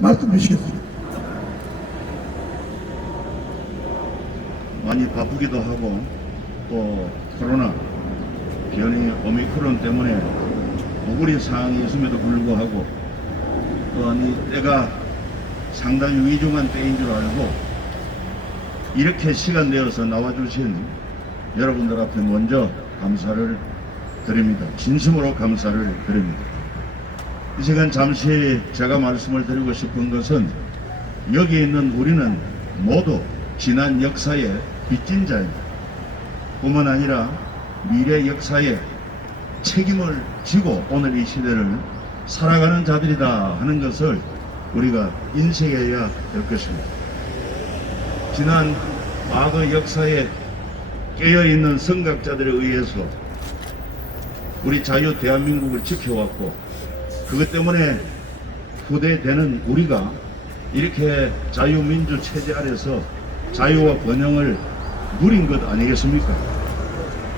말씀 주시겠습니다. 많이 바쁘기도 하고 또 코로나 변이 오미크론 때문에 우울의 상황이 있음에도 불구하고 또한 이 때가 상당히 위중한 때인 줄 알고 이렇게 시간 내어서 나와주신 여러분들 앞에 먼저 감사를 드립니다. 진심으로 감사를 드립니다. 이 시간 잠시 제가 말씀을 드리고 싶은 것은 여기 있는 우리는 모두 지난 역사의 빚진 자입니다. 뿐만 아니라 미래 역사에 책임을 지고 오늘 이 시대를 살아가는 자들이다 하는 것을 우리가 인식해야 될 것입니다. 지난 과거 역사에 깨어있는 선각자들에 의해서 우리 자유 대한민국을 지켜왔고 그것 때문에 후대되는 우리가 이렇게 자유민주 체제 아래서 자유와 번영을 누린 것 아니겠습니까?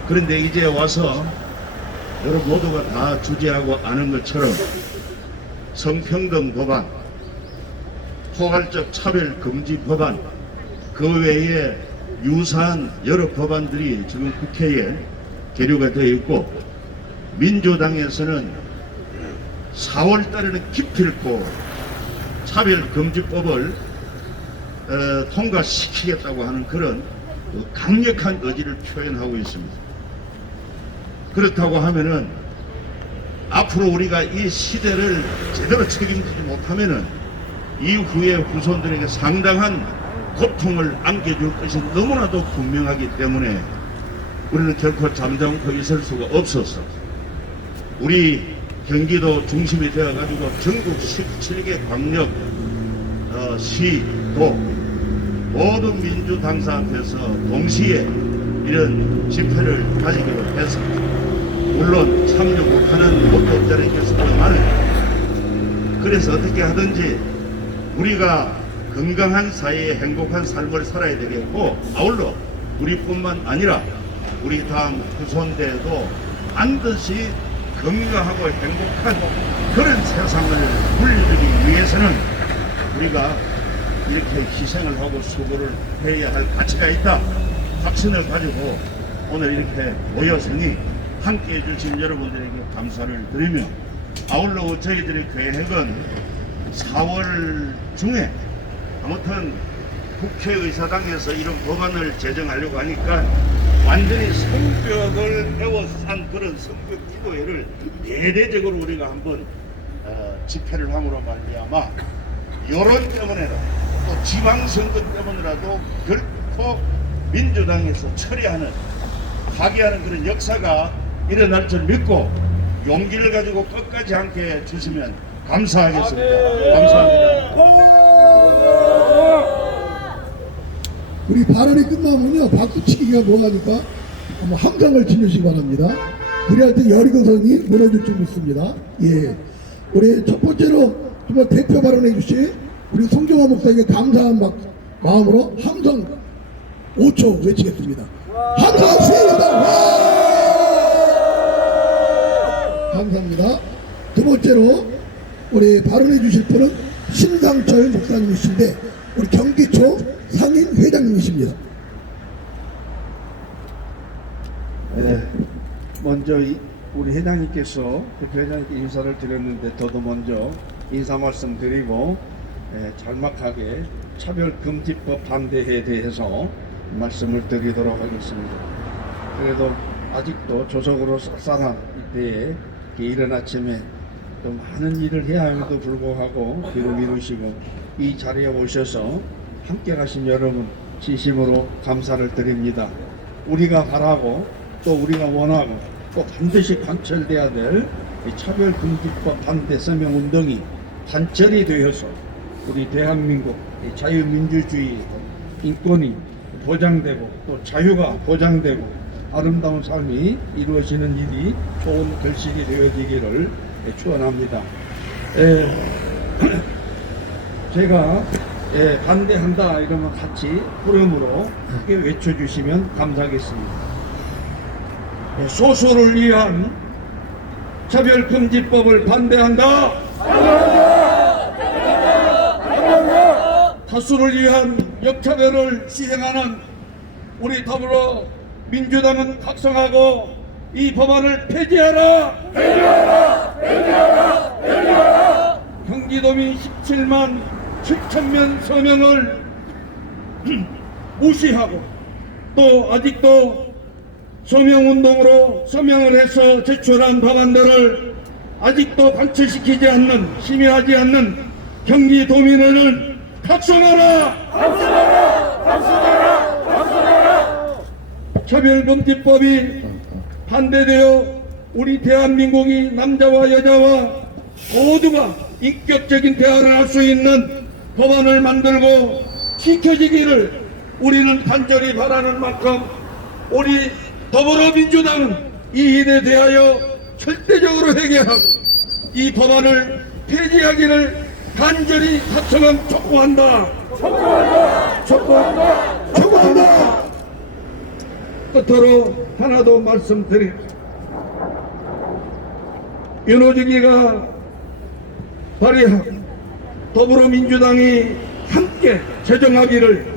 그런데 이제 와서 여러분 모두가 다 주제하고 아는 것처럼 성평등 법안, 포괄적 차별 금지 법안, 그 외에 유사한 여러 법안들이 지금 국회에 계류가 되어 있고 민주당에서는 4월 달에는 기필코 차별금지법을 통과시키겠다고 하는 그런 강력한 의지를 표현하고 있습니다. 그렇다고 하면은 앞으로 우리가 이 시대를 제대로 책임지지 못하면은 이후에 후손들에게 상당한 고통을 안겨줄 것이 너무나도 분명하기 때문에 우리는 결코 잠잠코 있을 수가 없었어. 우리 경기도 중심이 되어가지고 전국 17개 광역 시도 모든 민주당사 앞에서 동시에 이런 집회를 가지기로 했습니다. 물론 참여 못하는 것도 없잖아요. 그래서 어떻게 하든지 우리가 건강한 사회에 행복한 삶을 살아야 되겠고 아울러 우리뿐만 아니라 우리 다음 후손대에도 반드시 건강하고 행복한 그런 세상을 물려주기 위해서는 우리가 이렇게 희생을 하고 수고를 해야 할 가치가 있다 확신을 가지고 오늘 이렇게 모였으니 함께 해주신 여러분들에게 감사를 드리며 아울러 저희들의 계획은 4월 중에 아무튼 국회의사당에서 이런 법안을 제정하려고 하니까 완전히 성벽을 에워싼 그런 성벽 기도회를 대대적으로 우리가 한번 집회를 함으로 말미암아 여론 때문에라도 또 지방선거 때문에라도 결코 민주당에서 처리하는 파괴하는 그런 역사가 일어날 줄 믿고 용기를 가지고 끝까지 함께 해주시면 감사하겠습니다. 감사합니다. 우리 발언이 끝나면요 박수치기가 뭐하니까 한번 함성을 치주시기 바랍니다. 그래야 때 여리고성이 무너질 줄 믿습니다. 예, 우리 첫 번째로 정말 대표 발언해 주신 우리 송정화 목사에게 감사한 마음으로 함성 5초 외치겠습니다. 함성 시작! 감사합니다. 두 번째로 우리 발언해 주실 분은 신상철 목사님이신데 우리 경기초 상인 회장님이십니다. 네, 먼저 우리 회장님께서 대표 회장님께 인사를 드렸는데 저도 먼저 인사 말씀 드리고 잘막하게 차별금지법 반대에 대해서 말씀을 드리도록 하겠습니다. 그래도 아직도 조석으로 쌀쌀한 이때에 이른 아침에 또 많은 일을 해야 함에도 불구하고 뒤로 미루시고 이 자리에 오셔서 함께 가신 여러분 진심으로 감사를 드립니다. 우리가 바라고 또 우리가 원하고 또 반드시 관철돼야 될 차별금지법 반대 서명운동이 단절이 되어서 우리 대한민국 자유민주주의 인권이 보장되고 또 자유가 보장되고 아름다운 삶이 이루어지는 일이 좋은 결실이 되어지기를 축원합니다. 제가 반대한다 이러면 같이 후렴으로 크게 외쳐주시면 감사하겠습니다. 소수를 위한 차별금지법을 반대한다. 반대한다. 다수를 위한 역차별을 시행하는 우리 더불어민주당은 각성하고 이 법안을 폐지하라! 폐지하라! 경기도민 17만 7천명 서명을 무시하고 또 아직도 서명운동으로 서명을 해서 제출한 법안들을 아직도 관철시키지 않는, 심의하지 않는 경기도민을 각성하라! 차별금지법이 반대되어 우리 대한민국이 남자와 여자와 모두가 인격적인 대화를 할 수 있는 법안을 만들고 지켜지기를 우리는 간절히 바라는 만큼 우리 더불어민주당은 이 일에 대하여 절대적으로 회개하고 이 법안을 폐지하기를 간절히 각성한 촉구한다. 끝으로 하나 더 말씀드립니다. 윤호중이가 발의한 더불어민주당이 함께 제정하기를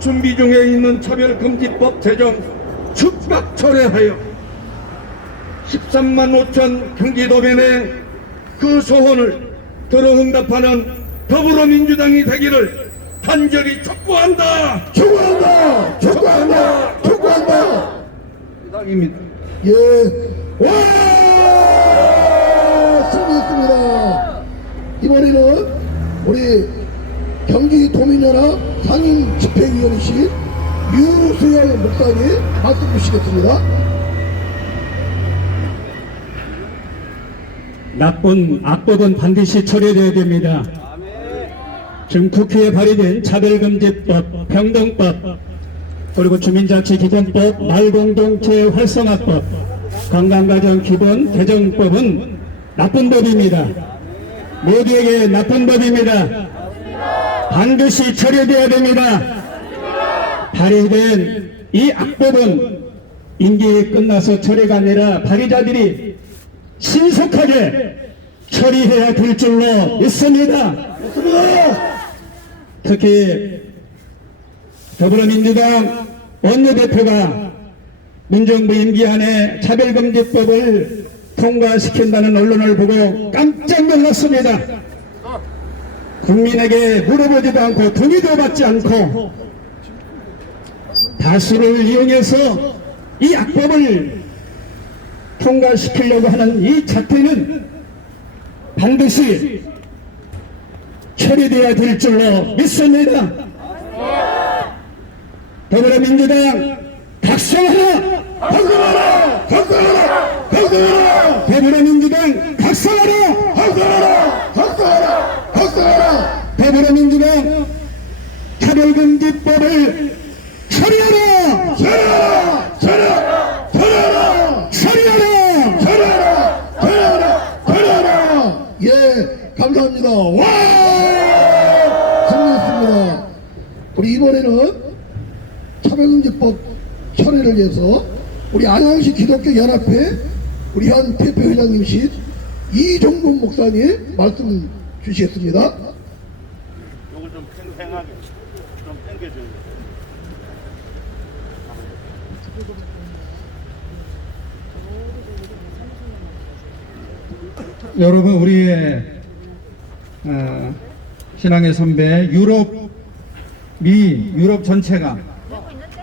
준비 중에 있는 차별금지법 제정 즉각 철회하여 13만 5천 경기도민의 그 소원을 들어 응답하는 더불어민주당이 되기를 간절히 촉구한다. 이상입니다. 예. 와! 승리했습니다. 이번에는 우리 경기도민연합 상임 집행위원이신 유수영 목사님 말씀 주시겠습니다. 나쁜 악법은 반드시 처리되어야 됩니다. 지금 국회에 발의된 차별금지법, 평등법, 그리고 주민자치기본법, 말공동체 활성화법, 관광가정기본 개정법은 나쁜 법입니다. 모두에게 나쁜 법입니다. 반드시 처리되어야 됩니다. 발의된 이 악법은 임기 끝나서 처리가 아니라 발의자들이 신속하게 처리해야 될 줄로 믿습니다. 특히 더불어민주당 원내대표가 문정부 임기 안에 차별금지법을 통과시킨다는 언론을 보고 깜짝 놀랐습니다. 국민에게 물어보지도 않고 동의도 받지 않고 다수를 이용해서 이 악법을 통과시키려고 하는 이 자태는 반드시 처리되어야 될 줄로 믿습니다. 더불어민주당 각성하라! 더불어민주당 각성하라! 더불어민주당 차별금지법을 처리하라! 예, 감사합니다. 와! 승리했습니다. 우리 이번에는 차별금지법 처리를 위해서 우리 안양시 기독교 연합회 우리 현 대표회장님이신 이종범 목사님 말씀 주시겠습니다. 요걸 좀 팽팽하게 좀 당겨줘요. 여러분, 우리의 신앙의 선배 유럽 전체가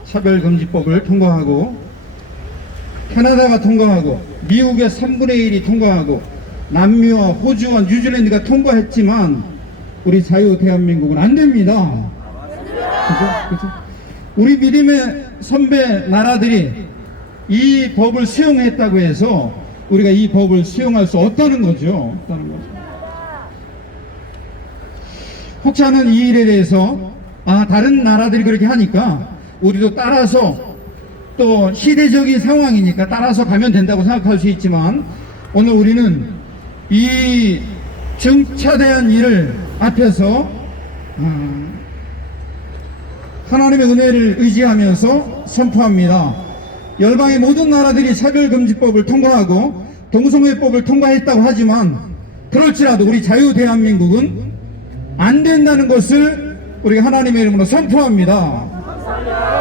차별금지법을 통과하고 캐나다가 통과하고 미국의 3분의 1이 통과하고 남미와 호주와 뉴질랜드가 통과했지만 우리 자유 대한민국은 안 됩니다. 그죠? 우리 믿음의 선배 나라들이 이 법을 수용했다고 해서 우리가 이 법을 수용할 수 없다는 거죠. 혹자는 이 일에 대해서 다른 나라들이 그렇게 하니까 우리도 따라서 또 시대적인 상황이니까 따라서 가면 된다고 생각할 수 있지만 오늘 우리는 이 정차대한 일을 앞에서 하나님의 은혜를 의지하면서 선포합니다. 열방의 모든 나라들이 차별금지법을 통과하고 동성애법을 통과했다고 하지만 그럴지라도 우리 자유 대한민국은 안 된다는 것을 우리가 하나님의 이름으로 선포합니다.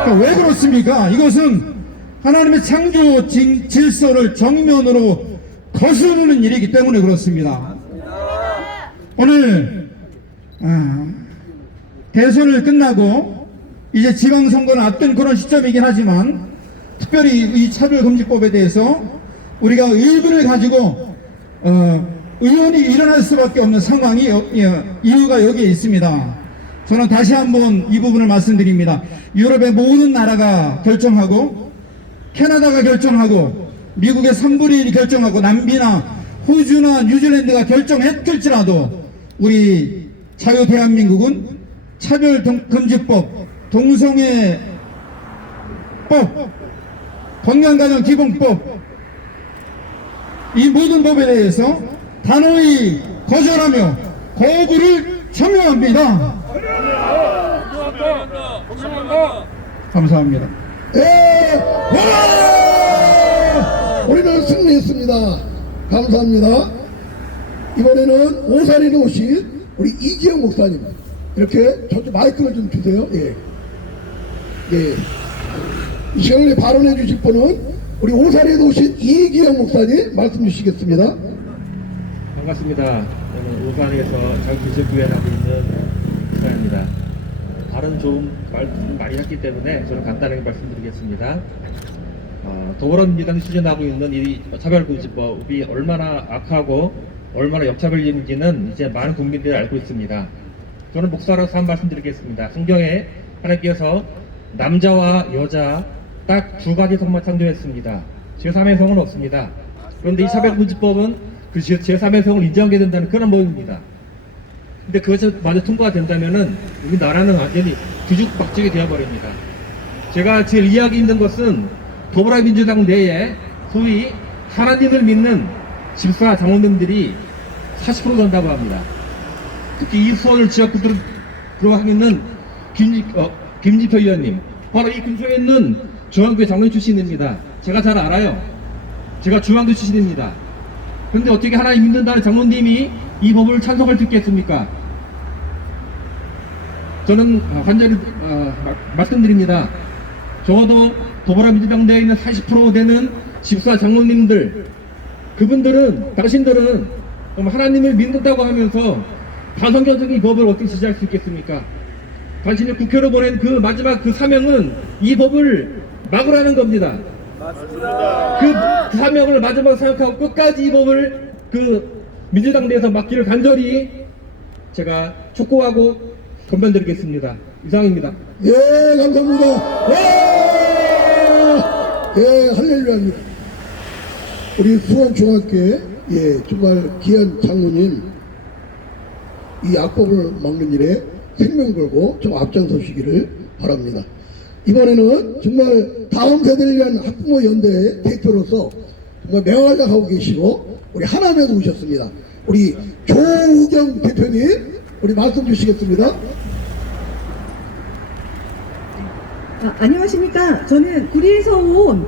그러니까 왜 그렇습니까? 이것은 하나님의 창조 질서를 정면으로 거스르는 일이기 때문에 그렇습니다. 오늘 대선을 끝나고 이제 지방선거를 앞둔 그런 시점이긴 하지만 특별히 이 차별금지법에 대해서 우리가 의문을 가지고 의원이 일어날 수밖에 없는 상황이 이유가 여기에 있습니다. 저는 다시 한번 이 부분을 말씀드립니다. 유럽의 모든 나라가 결정하고 캐나다가 결정하고 미국의 3분의 1이 결정하고 남미나 호주나 뉴질랜드가 결정했을지라도 우리 자유 대한민국은 차별금지법, 동성애법, 건강가정기본법 이 모든 법에 대해서 단호히 거절하며 거부를 청구합니다. 감사합니다. 예, 우리는 승리했습니다. 감사합니다. 이번에는 오산에 오신 우리 이기영 목사님, 이렇게 저쪽 마이크를 좀 주세요. 예. 예. 이 시간에 발언해 주실 분은 우리 오산에 오신 이기영 목사님 말씀 주시겠습니다. 반갑습니다. 저는 오산에서 장기적교회를 하고 있는 목사입니다. 다른 좋은 말씀 많이 했기 때문에 저는 간단하게 말씀드리겠습니다. 더불어민주당이 추진하고 있는 이 차별금지법이 얼마나 악하고 얼마나 역차별적인지는 이제 많은 국민들이 알고 있습니다. 저는 목사로서 한 말씀 드리겠습니다. 성경에 하나님께서 남자와 여자 딱 두 가지 성만 창조했습니다. 제3의 성은 없습니다. 그런데 이 차별금지법은 그 제3의 성을 인정하게 된다는 그런 법입니다. 근데 그것이 마저 통과가 된다면은 우리나라는 완전히 뒤죽박죽이 되어버립니다. 제가 제일 이해하기 힘든 것은 더불어민주당 내에 소위 하나님을 믿는 집사 장로님들이 40% 된다고 합니다. 특히 이 후원을 지역구 들어가고 있는 김지표 의원님, 바로 이 근처에 있는 중앙교회 장로님 출신입니다. 제가 잘 알아요. 제가 중앙교 출신입니다. 그런데 어떻게 하나님 믿는다는 장로님이 이 법을 찬성을 듣겠습니까? 저는 간절히 말씀드립니다. 적어도 더불어민주당 내에 있는 40% 되는 집사 장로님들, 그분들은, 당신들은 하나님을 믿는다고 하면서 반성경적인 법을 어떻게 지지할 수 있겠습니까? 당신이 국회로 보낸 그 마지막 그 사명은 이 법을 막으라는 겁니다. 그 사명을 마지막 생각하고 끝까지 이 법을 그 민주당 내에서 막기를 간절히 제가 촉구하고 건면드리겠습니다. 이상입니다. 예, 감사합니다. 예, 할렐루야입니다. 우리 수원중학교에 정말 귀한 장로님 이 악법을 막는 일에 생명 걸고 좀 앞장서시기를 바랍니다. 이번에는 정말 다음 세대를 위한 학부모 연대 대표로서 정말 맹활약하고 계시고 우리 하남에도 오셨습니다. 우리 조우경 대표님 우리 말씀 주시겠습니다. 안녕하십니까. 저는 구리에서 온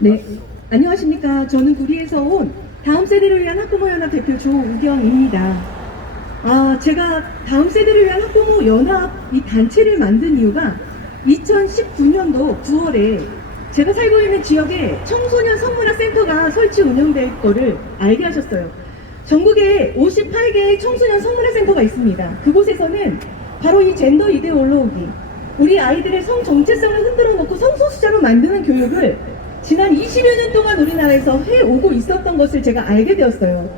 네, 안녕하십니까. 저는 구리에서 온 다음 세대를 위한 학부모연합 대표 조우경입니다. 제가 다음 세대를 위한 학부모연합 이 단체를 만든 이유가 2019년도 9월에 제가 살고 있는 지역에 청소년 성문화센터가 설치 운영될 거를 알게 하셨어요. 전국에 58개의 청소년 성문화센터가 있습니다. 그곳에서는 바로 이 젠더 이데올로기, 우리 아이들의 성 정체성을 흔들어 놓고 성소수자로 만드는 교육을 지난 20여 년 동안 우리나라에서 해오고 있었던 것을 제가 알게 되었어요.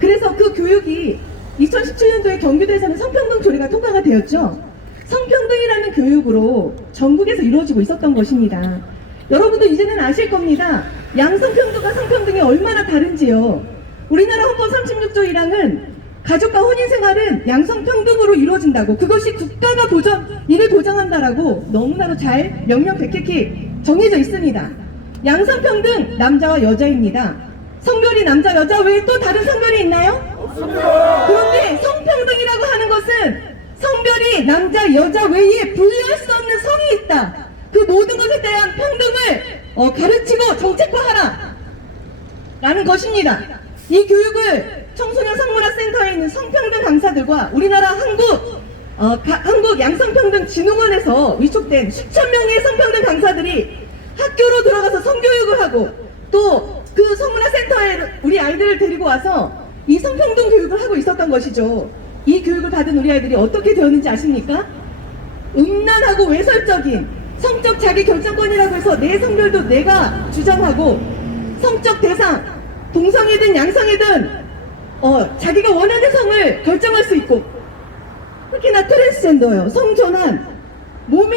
그래서 그 교육이 2017년도에 경기도에서는 성평등 조례가 통과가 되었죠. 성평등이라는 교육으로 전국에서 이루어지고 있었던 것입니다. 여러분도 이제는 아실 겁니다. 양성평등과 성평등이 얼마나 다른지요. 우리나라 헌법 36조 1항은 가족과 혼인생활은 양성평등으로 이루어진다고, 그것이 국가가 이를 보장한다라고 너무나도 잘 명명백백히 정해져 있습니다. 양성평등 남자와 여자입니다. 성별이 남자 여자 외에 또 다른 성별이 있나요? 없습니다. 그런데 성평등이라고 하는 것은 성별이 남자 여자 외에 분류할 수 없는 성이 있다. 그 모든 것에 대한 평등을 가르치고 정책화하라 라는 것입니다. 이 교육을 청소년 성문화 성문화센터에 있는 성평등 강사들과 우리나라 한국 양성평등진흥원에서 위촉된 수천 명의 성평등 강사들이 학교로 들어가서 성교육을 하고 또 그 성문화센터에 우리 아이들을 데리고 와서 이 성평등 교육을 하고 있었던 것이죠. 이 교육을 받은 우리 아이들이 어떻게 되었는지 아십니까? 음란하고 외설적인 성적 자기 결정권이라고 해서 내 성별도 내가 주장하고 성적 대상, 동성이든 양성이든 자기가 원하는 성을 결정할 수 있고 특히나 트랜스젠더요. 성전환, 몸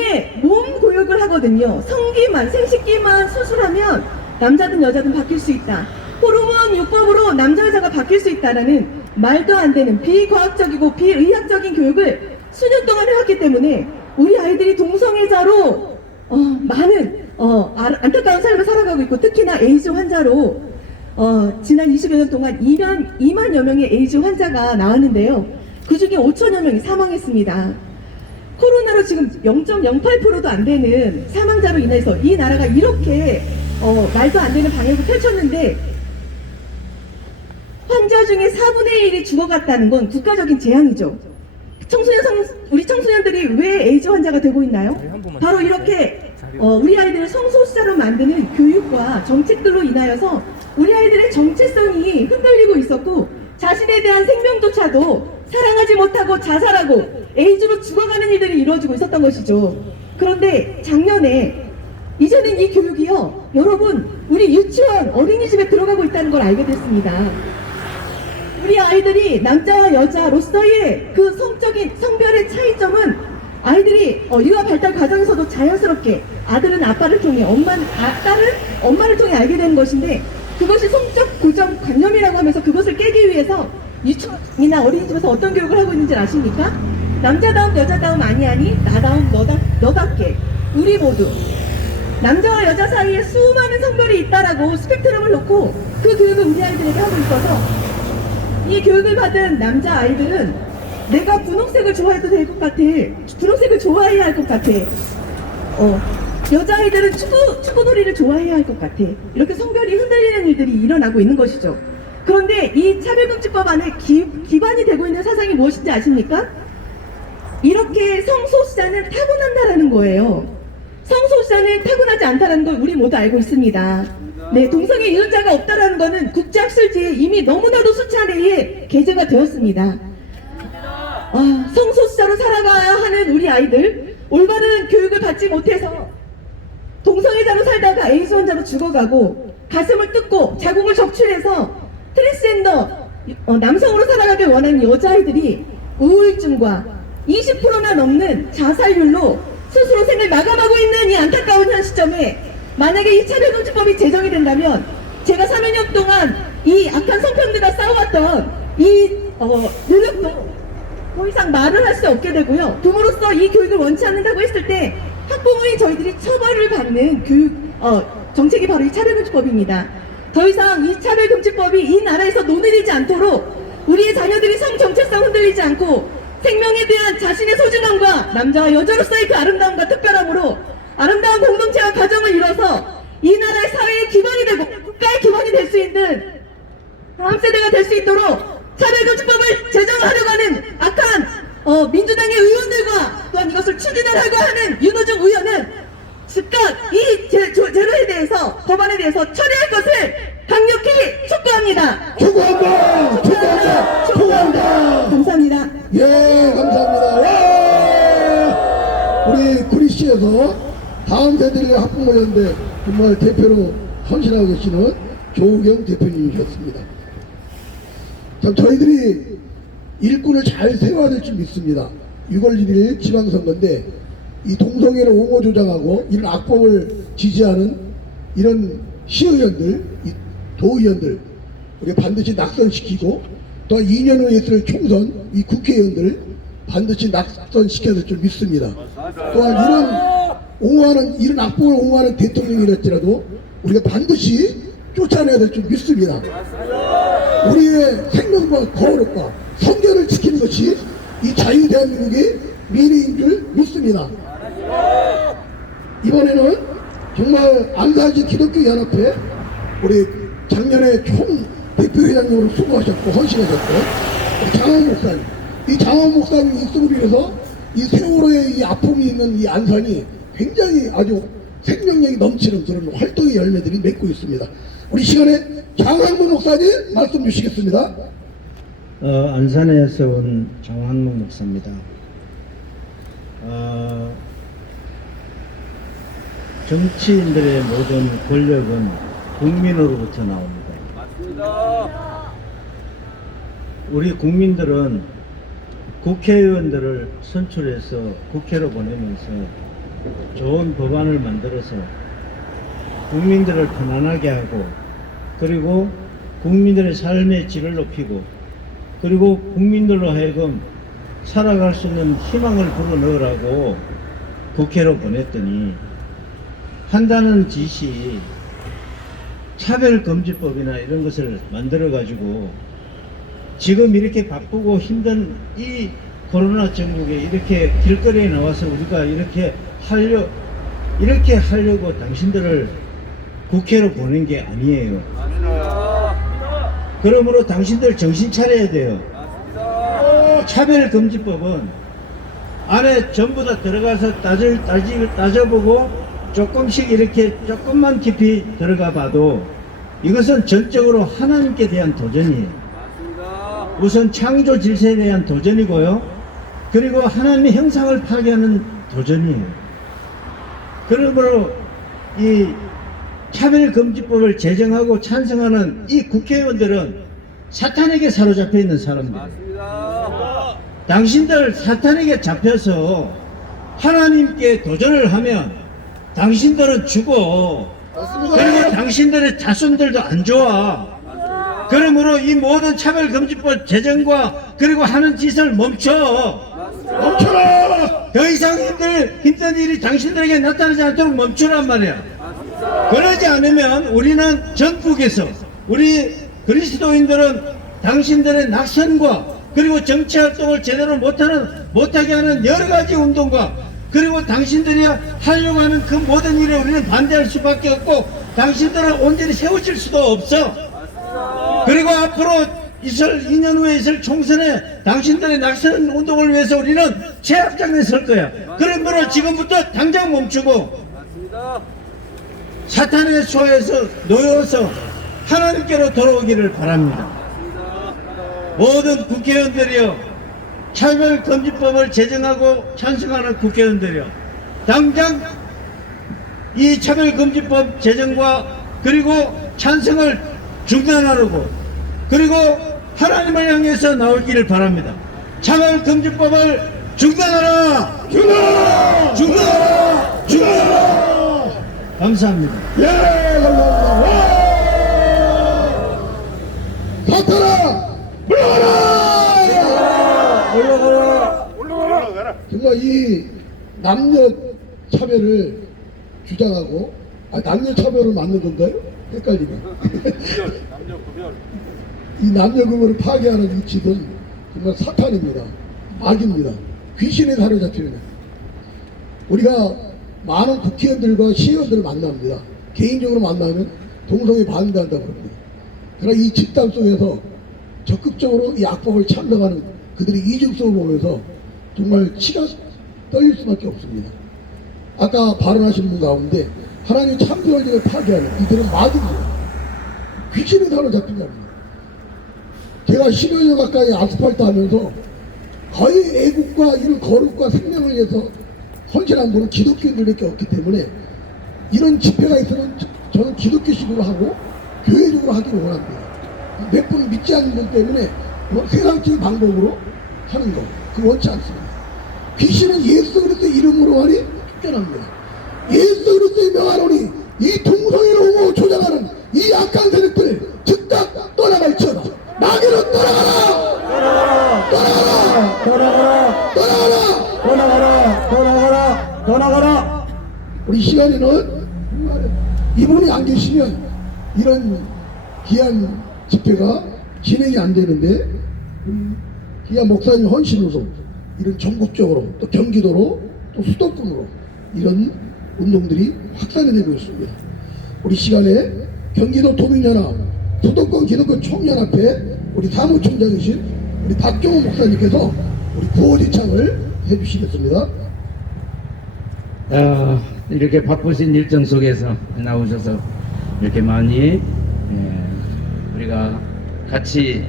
고육을 하거든요. 성기만, 생식기만 수술하면 남자든 여자든 바뀔 수 있다. 호르몬 요법으로 남자 여자가 바뀔 수 있다라는 말도 안 되는 비과학적이고 비의학적인 교육을 수년 동안 해왔기 때문에 우리 아이들이 동성애자로 많은 안타까운 삶을 살아가고 있고 특히나 에이즈 환자로 지난 20여 년 동안 2만여 명의 에이즈 환자가 나왔는데요. 그 중에 5천여 명이 사망했습니다. 코로나로 지금 0.08%도 안 되는 사망자로 인해서 이 나라가 이렇게 말도 안 되는 방역을 펼쳤는데 환자 중에 4분의 1이 죽어갔다는 건 국가적인 재앙이죠. 우리 청소년들이 왜 에이즈 환자가 되고 있나요? 바로 이렇게 우리 아이들을 성소수자로 만드는 교육과 정책들로 인하여서 우리 아이들의 정체성이 흔들리고 있었고 자신에 대한 생명조차도 사랑하지 못하고 자살하고 에이즈로 죽어가는 일들이 이루어지고 있었던 것이죠. 그런데 작년에 이제는 이 교육이요, 여러분, 우리 유치원, 어린이집에 들어가고 있다는 걸 알게 됐습니다. 우리 아이들이 남자와 여자로서의 그 성별의 차이점은 아이들이 유아 발달 과정에서도 자연스럽게 아들은 아빠를 통해 딸은 엄마를 통해 알게 되는 것인데 그것이 성적 고정 관념이라고 하면서 그것을 깨기 위해서 유치원이나 어린이집에서 어떤 교육을 하고 있는지 아십니까? 남자다움 여자다움 아니하니 나다움 너답게 우리 모두 남자와 여자 사이에 수많은 성별이 있다라고 스펙트럼을 놓고 그 교육을 우리 아이들에게 하고 있어서 이 교육을 받은 남자 아이들은 내가 분홍색을 좋아해도 될 것 같아. 분홍색을 좋아해야 할 것 같아. 여자아이들은 축구놀이를 좋아해야 할 것 같아. 이렇게 성별이 흔들리는 일들이 일어나고 있는 것이죠. 그런데 이 차별금지법 안에 기반이 되고 있는 사상이 무엇인지 아십니까? 이렇게 성소수자는 타고난다라는 거예요. 성소수자는 타고나지 않다는 걸 우리 모두 알고 있습니다. 네, 동성애 유전자가 없다라는 것은 국제학술지에 이미 너무나도 수차례에 게재가 되었습니다. 성소수자로 살아가야 하는 우리 아이들, 올바른 교육을 받지 못해서 동성애자로 살다가 에이즈 환자로 죽어가고 가슴을 뜯고 자궁을 적출해서 트랜스젠더 남성으로 살아가길 원하는 여자아이들이 우울증과 20%나 넘는 자살률로 스스로 생을 마감하고 있는 이 안타까운 현 시점에 만약에 이 차별금지법이 제정이 된다면 제가 3여 년 동안 이 악한 성평등과 싸워왔던 이 노력도 더 이상 말을 할 수 없게 되고요. 부모로서 이 교육을 원치 않는다고 했을 때 학부모인 저희들이 처벌을 받는 정책이 바로 이 차별금지법입니다. 더 이상 이 차별금지법이 이 나라에서 논의되지 않도록 우리의 자녀들이 성정체성 흔들리지 않고 생명에 대한 자신의 소중함과 남자와 여자로서의 그 아름다움과 특별함으로 아름다운 공동체와 가정을 이뤄서 이 나라의 사회의 기반이 되고 국가의 기반이 될 수 있는 다음 세대가 될 수 있도록 차별금지법을 제정하려고 하는 악한 민주당의 의원들과 또한 이것을 추진하려고 하는 윤호중 의원은 즉각 이 제로에 대해서 법안에 대해서 처리할 것을 강력히 촉구합니다. 축구한다. 감사합니다. 예, 감사합니다. 와! 우리 구리시에서 다음 세대를 학부모연대 정말 대표로 헌신하고 계시는 조우경 대표님이셨습니다. 참 저희들이 일꾼을 잘 세워야 될 줄 믿습니다. 6월 1일 지방선거인데 이 동성애를 옹호 조장하고 이런 악법을 지지하는 이런 시의원들, 도의원들 우리가 반드시 낙선시키고 또 2년 후에 있을 총선 이 국회의원들 반드시 낙선시켜야 될 줄 믿습니다. 또한 이런 악법을 옹호하는 대통령이랄지라도 우리가 반드시 쫓아내야 될 줄 믿습니다. 우리의 생명과 거룩과 성결을 지키는 것이 이 자유 대한민국의 미래인 줄 믿습니다. 이번에는 정말 안사지 기독교 연합회 우리 작년에 총 대표회장님으로 수고하셨고 헌신하셨고 장원 목사님. 이 장원 목사님 있음으로 인해서 이 세월호의 이 아픔이 있는 이 안산이 굉장히 아주 생명력이 넘치는 그런 활동의 열매들이 맺고 있습니다. 우리 시간에 장항문 목사님 말씀 주시겠습니다. 안산에서 온 장항문 목사입니다. 정치인들의 모든 권력은 국민으로부터 나옵니다. 우리 국민들은 국회의원들을 선출해서 국회로 보내면서 좋은 법안을 만들어서 국민들을 편안하게 하고, 그리고 국민들의 삶의 질을 높이고, 그리고 국민들로 하여금 살아갈 수 있는 희망을 불어넣으라고 국회로 보냈더니 한다는 짓이 차별금지법이나 이런 것을 만들어 가지고 지금 이렇게 바쁘고 힘든 이 코로나 전국에 이렇게 길거리에 나와서 우리가 이렇게 하려고 당신들을 국회로 보낸 게 아니에요. 그러므로 당신들 정신 차려야 돼요. 차별금지법은 안에 전부 다 들어가서 따져보고 조금씩 이렇게 조금만 깊이 들어가 봐도 이것은 전적으로 하나님께 대한 도전이에요. 우선 창조 질서에 대한 도전이고요. 그리고 하나님의 형상을 파괴하는 도전이에요. 그러므로 이 차별금지법을 제정하고 찬성하는 이 국회의원들은 사탄에게 사로잡혀 있는 사람입니다. 당신들 사탄에게 잡혀서 하나님께 도전을 하면 당신들은 죽어. 그리고 당신들의 자손들도 안 좋아. 그러므로 이 모든 차별금지법 제정과 그리고 하는 짓을 멈춰라. 더 이상 힘든 일이 당신들에게 나타나지 않도록 멈추란 말이야. 그러지 않으면 우리는 전국에서 우리 그리스도인들은 당신들의 낙선과 그리고 정치활동을 제대로 못하게 하는 여러 가지 운동과 그리고 당신들이 하려고 하는 그 모든 일에 우리는 반대할 수밖에 없고 당신들은 온전히 세워질 수도 없어. 그리고 앞으로 2년 후에 있을 총선에 당신들의 낙선 운동을 위해서 우리는 제압장에 설 거야. 그러므로 지금부터 당장 멈추고 사탄의 수하에서 놓여서 하나님께로 돌아오기를 바랍니다. 모든 국회의원들이요, 차별금지법을 제정하고 찬성하는 국회의원들이요, 당장 이 차별금지법 제정과 그리고 찬성을 중단하라고, 그리고 하나님을 향해서 나오기를 바랍니다. 차별금지법을 중단하라! 중단하라! 감사합니다. 예, 감사합니다. 사탄아, 물러가라! 정말 이 남녀 차별을 주장하고, 남녀 차별을 맞는 건가요? 헷갈리네. 이 남녀 구별을 파괴하는 이 짓은 정말 사탄입니다. 악입니다. 귀신에 사로잡히는. 우리가 많은 국회의원들과 시의원들을 만납니다. 개인적으로 만나면 동성애 반대한다고 합니다. 그러나 이 집단 속에서 적극적으로 이 악법을 찬성하는 그들의 이중성을 보면서 정말 치가 떨릴 수밖에 없습니다. 아까 발언하신 분 가운데 하나님 참표를 파괴하는 이들은 마귀입니다. 귀신에 사로잡힌 겁니다. 제가 10여 년 가까이 아스팔트 하면서 거의 애국과 이런 거룩과 생명을 위해서 헌신한 분은 기독교인들밖에 없기 때문에 이런 집회가 있으면 저는 기독교식으로 하고 교회적으로 하기를 원합니다. 몇 분 믿지 않는 분 때문에 세상적인 방법으로 하는 거 그거 원치 않습니다. 귀신은 예수 그리스도의 이름으로 하니 쫓겨납니다. 예수 그리스도의 명하노니 이 동성애를 옹호 조장하는 이 악한 세력들 즉각 떠나갈지어다. 마귀는 떠나가라! 떠나가라! 우리 시간에는 정말 이분이 안 계시면 이런 귀한 집회가 진행이 안 되는데 귀한 목사님 헌신으로 이런 전국적으로 또 경기도로 또 수도권으로 이런 운동들이 확산이 되고 있습니다. 우리 시간에 경기도 도민연합 수도권 기독교 총연합회 우리 사무총장이신 우리 박종호 목사님께서 우리 구호지창을 해주시겠습니다. 이렇게 바쁘신 일정 속에서 나오셔서 이렇게 많이 우리가 같이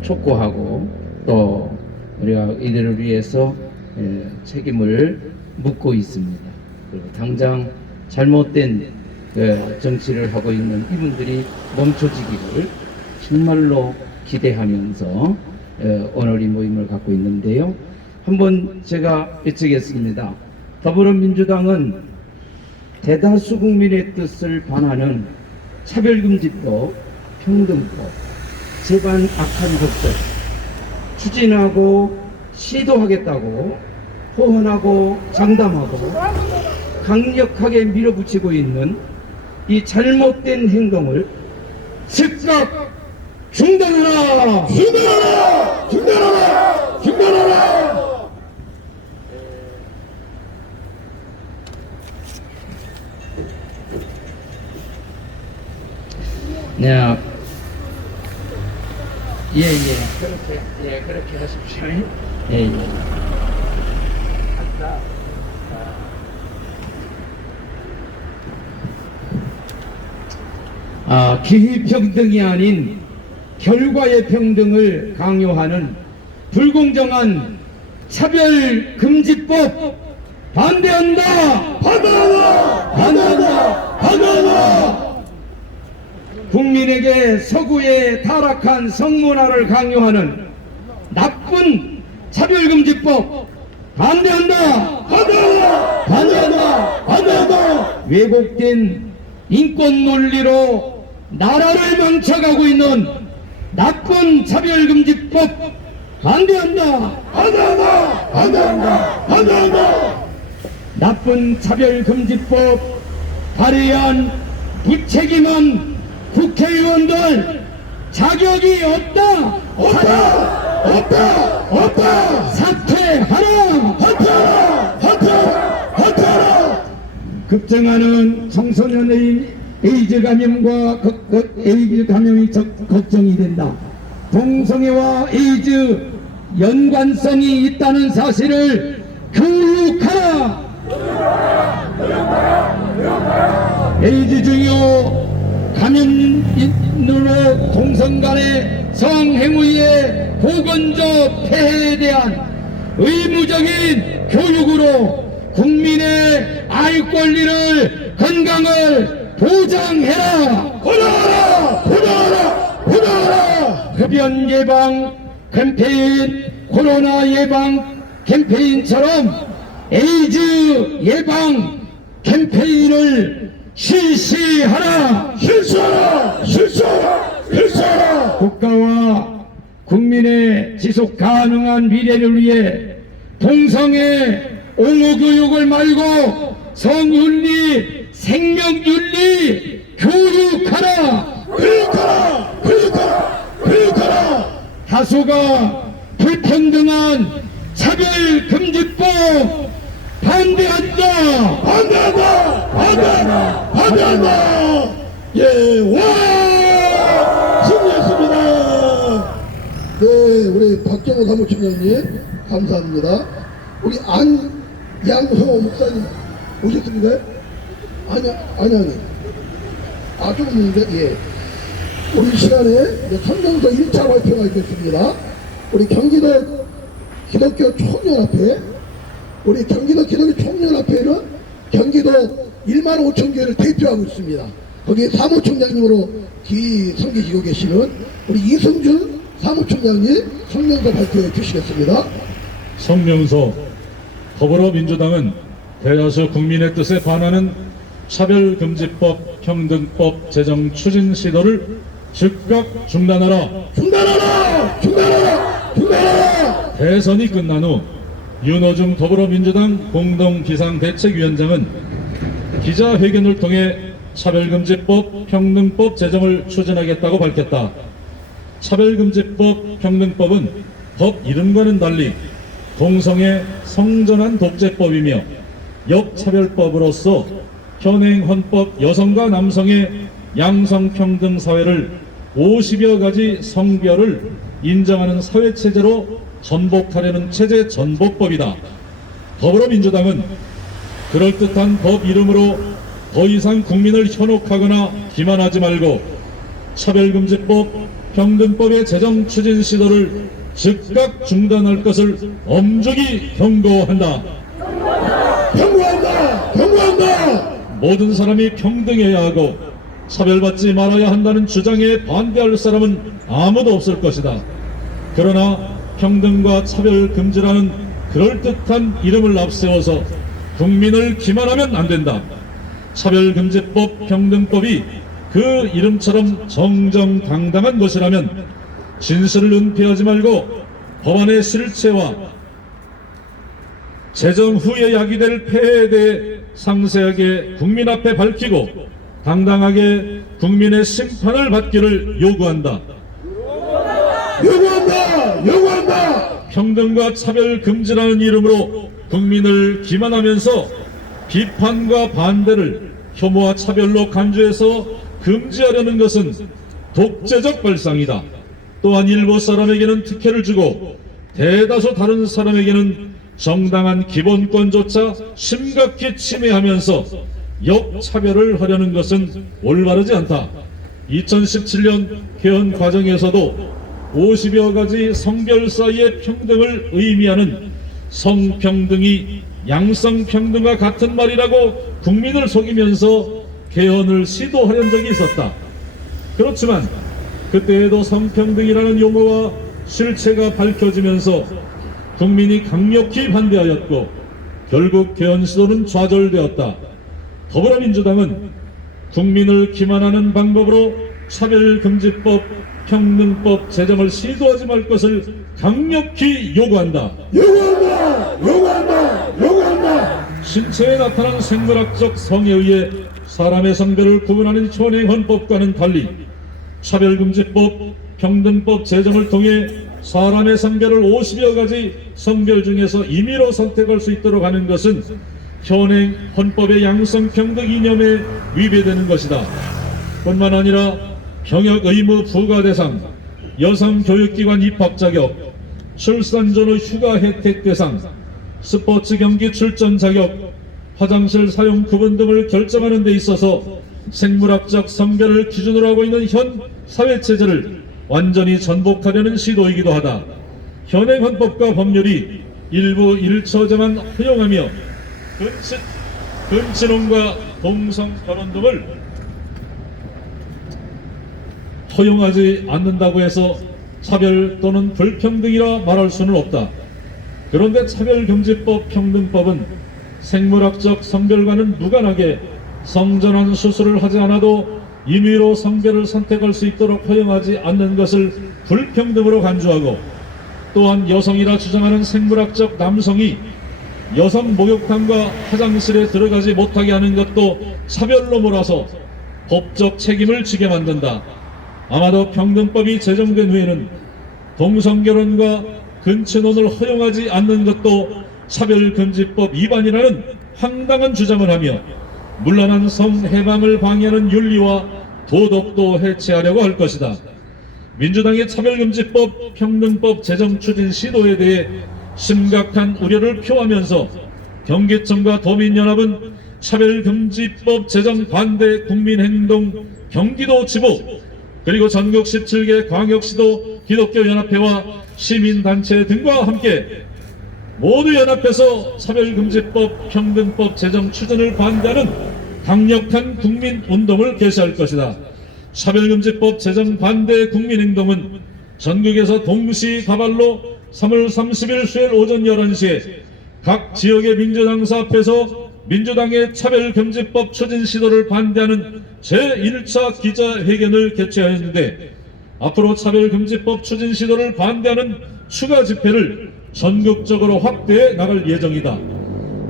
촉구하고 또 우리가 이들을 위해서 책임을 묻고 있습니다. 그리고 당장 잘못된 정치를 하고 있는 이분들이 멈춰지기를 정말로 기대하면서 오늘 이 모임을 갖고 있는데요. 한번 제가 여쭙겠습니다. 더불어민주당은 대다수 국민의 뜻을 반하는 차별금지법, 평등법, 제반 악한 법들 추진하고 시도하겠다고 호언하고 장담하고 강력하게 밀어붙이고 있는 이 잘못된 행동을 즉각 중단하라! 중단하라! 중단하라! 중단하라! 네. 그렇게 하십시오. 예. 기회평등이 아닌 결과의 평등을 강요하는 불공정한 차별금지법 반대한다! 반대한다! 반대한다! 반대한다! 국민에게 서구의 타락한 성문화를 강요하는 나쁜 차별금지법 반대한다! 반대한다! 반대한다! 반대한다! 왜곡된 인권 논리로 나라를 망쳐가고 있는 나쁜 차별금지법 반대한다! 반대한다! 반대한다! 반대한다! 나쁜 차별금지법 발의한 부책임한 국회의원들 자격이 없다! 없다! 없다! 없다! 사퇴하라! 사퇴하라! 사퇴하라! 사퇴하라! 급증하는 청소년의 에이즈 감염과 에이즈 감염이 걱정이 된다. 동성애와 에이즈 연관성이 있다는 사실을 교육하라! 에이즈 중요 감염인으로 동성 간의 성행위의 보건적 폐해에 대한 의무적인 교육으로 국민의 알 권리를 건강을 보장해라! 보장하라! 보장하라! 보장하라! 흡연 예방 캠페인, 코로나 예방 캠페인처럼 에이즈 예방 캠페인을 실시하라! 실시하라! 실시하라! 실시하라! 국가와 국민의 지속 가능한 미래를 위해 동성애 옹호 교육을 말고 성윤리, 생명윤리 교육하라! 교육하라! 교육하라! 교육하라! 다수가 불평등한 차별금지법 반대한다! 반대한다! 반대한다! 반대한다! 예, 와! 승리했습니다. 네, 우리 박정호 사무총장님, 감사합니다. 우리 양성호 목사님 오셨습니까? 아니. 조금 있는데, 예. 우리 시간에 성명서 1차 발표가 있겠습니다. 우리 경기도 기독교 총연합회, 우리 경기도 기독교 총연합회는 경기도 1만 5천 교회를 대표하고 있습니다. 거기에 사무총장님으로 섬기시고 계시는 우리 이승준 사무총장님 성명서 발표해 주시겠습니다. 성명서. 더불어민주당은 대다수 국민의 뜻에 반하는 차별금지법, 평등법 제정 추진 시도를 즉각 중단하라. 중단하라! 중단하라! 중단하라! 대선이 끝난 후 윤호중 더불어민주당 공동비상대책위원장은 기자회견을 통해 차별금지법, 평등법 제정을 추진하겠다고 밝혔다. 차별금지법, 평등법은 법 이름과는 달리 동성애 성전환 독재법이며 역차별법으로서 현행 헌법 여성과 남성의 양성평등 사회를 50여 가지 성별을 인정하는 사회체제로 전복하려는 체제 전복법이다. 더불어민주당은 그럴듯한 법 이름으로 더 이상 국민을 현혹하거나 기만하지 말고 차별금지법, 평등법의 제정 추진 시도를 즉각 중단할 것을 엄중히 경고한다. 경고한다! 경고한다! 모든 사람이 평등해야 하고 차별받지 말아야 한다는 주장에 반대할 사람은 아무도 없을 것이다. 그러나 평등과 차별금지라는 그럴듯한 이름을 앞세워서 국민을 기만하면 안 된다. 차별금지법, 평등법이 그 이름처럼 정정당당한 것이라면 진실을 은폐하지 말고 법안의 실체와 제정 후에 야기될 폐해에 대해 상세하게 국민 앞에 밝히고 당당하게 국민의 심판을 받기를 요구한다. 요구한다! 요구한다! 평등과 차별 금지라는 이름으로 국민을 기만하면서 비판과 반대를 혐오와 차별로 간주해서 금지하려는 것은 독재적 발상이다. 또한 일부 사람에게는 특혜를 주고 대다수 다른 사람에게는 정당한 기본권조차 심각히 침해하면서 역차별을 하려는 것은 올바르지 않다. 2017년 개헌 과정에서도 50여 가지 성별 사이의 평등을 의미하는 성평등이 양성평등과 같은 말이라고 국민을 속이면서 개헌을 시도하려는 적이 있었다. 그렇지만 그때에도 성평등이라는 용어와 실체가 밝혀지면서 국민이 강력히 반대하였고 결국 개헌 시도는 좌절되었다. 더불어민주당은 국민을 기만하는 방법으로 차별금지법, 평등법 제정을 시도하지 말 것을 강력히 요구한다. 요구한다! 요구한다! 요구한다! 신체에 나타난 생물학적 성에 의해 사람의 성별을 구분하는 현행 헌법과는 달리 차별금지법, 평등법 제정을 통해 사람의 성별을 50여 가지 성별 중에서 임의로 선택할 수 있도록 하는 것은 현행 헌법의 양성평등 이념에 위배되는 것이다. 뿐만 아니라 병역 의무 부과 대상, 여성 교육기관 입학 자격, 출산 전후 휴가 혜택 대상, 스포츠 경기 출전 자격, 화장실 사용 구분 등을 결정하는 데 있어서 생물학적 성별을 기준으로 하고 있는 현 사회체제를 완전히 전복하려는 시도이기도 하다. 현행 헌법과 법률이 일부 일처제만 허용하며 근친혼과 동성 결혼 등을 허용하지 않는다고 해서 차별 또는 불평등이라 말할 수는 없다. 그런데 차별금지법, 평등법은 생물학적 성별과는 무관하게 성전환 수술을 하지 않아도 임의로 성별을 선택할 수 있도록 허용하지 않는 것을 불평등으로 간주하고, 또한 여성이라 주장하는 생물학적 남성이 여성 목욕탕과 화장실에 들어가지 못하게 하는 것도 차별로 몰아서 법적 책임을 지게 만든다. 아마도 평등법이 제정된 후에는 동성결혼과 근친혼을 허용하지 않는 것도 차별금지법 위반이라는 황당한 주장을 하며 문란한 성해방을 방해하는 윤리와 도덕도 해체하려고 할 것이다. 민주당의 차별금지법, 평등법 제정 추진 시도에 대해 심각한 우려를 표하면서 경기청과 도민연합은 차별금지법 제정 반대 국민행동 경기도 지부, 그리고 전국 17개 광역시도 기독교연합회와 시민단체 등과 함께 모두 연합해서 차별금지법, 평등법 제정 추진을 반대하는 강력한 국민운동을 개시할 것이다. 차별금지법 제정 반대 국민행동은 전국에서 동시다발로 3월 30일 수요일 오전 11시에 각 지역의 민주당사 앞에서 민주당의 차별금지법 추진 시도를 반대하는 제1차 기자회견을 개최하였는데, 앞으로 차별금지법 추진 시도를 반대하는 추가 집회를 전국적으로 확대해 나갈 예정이다.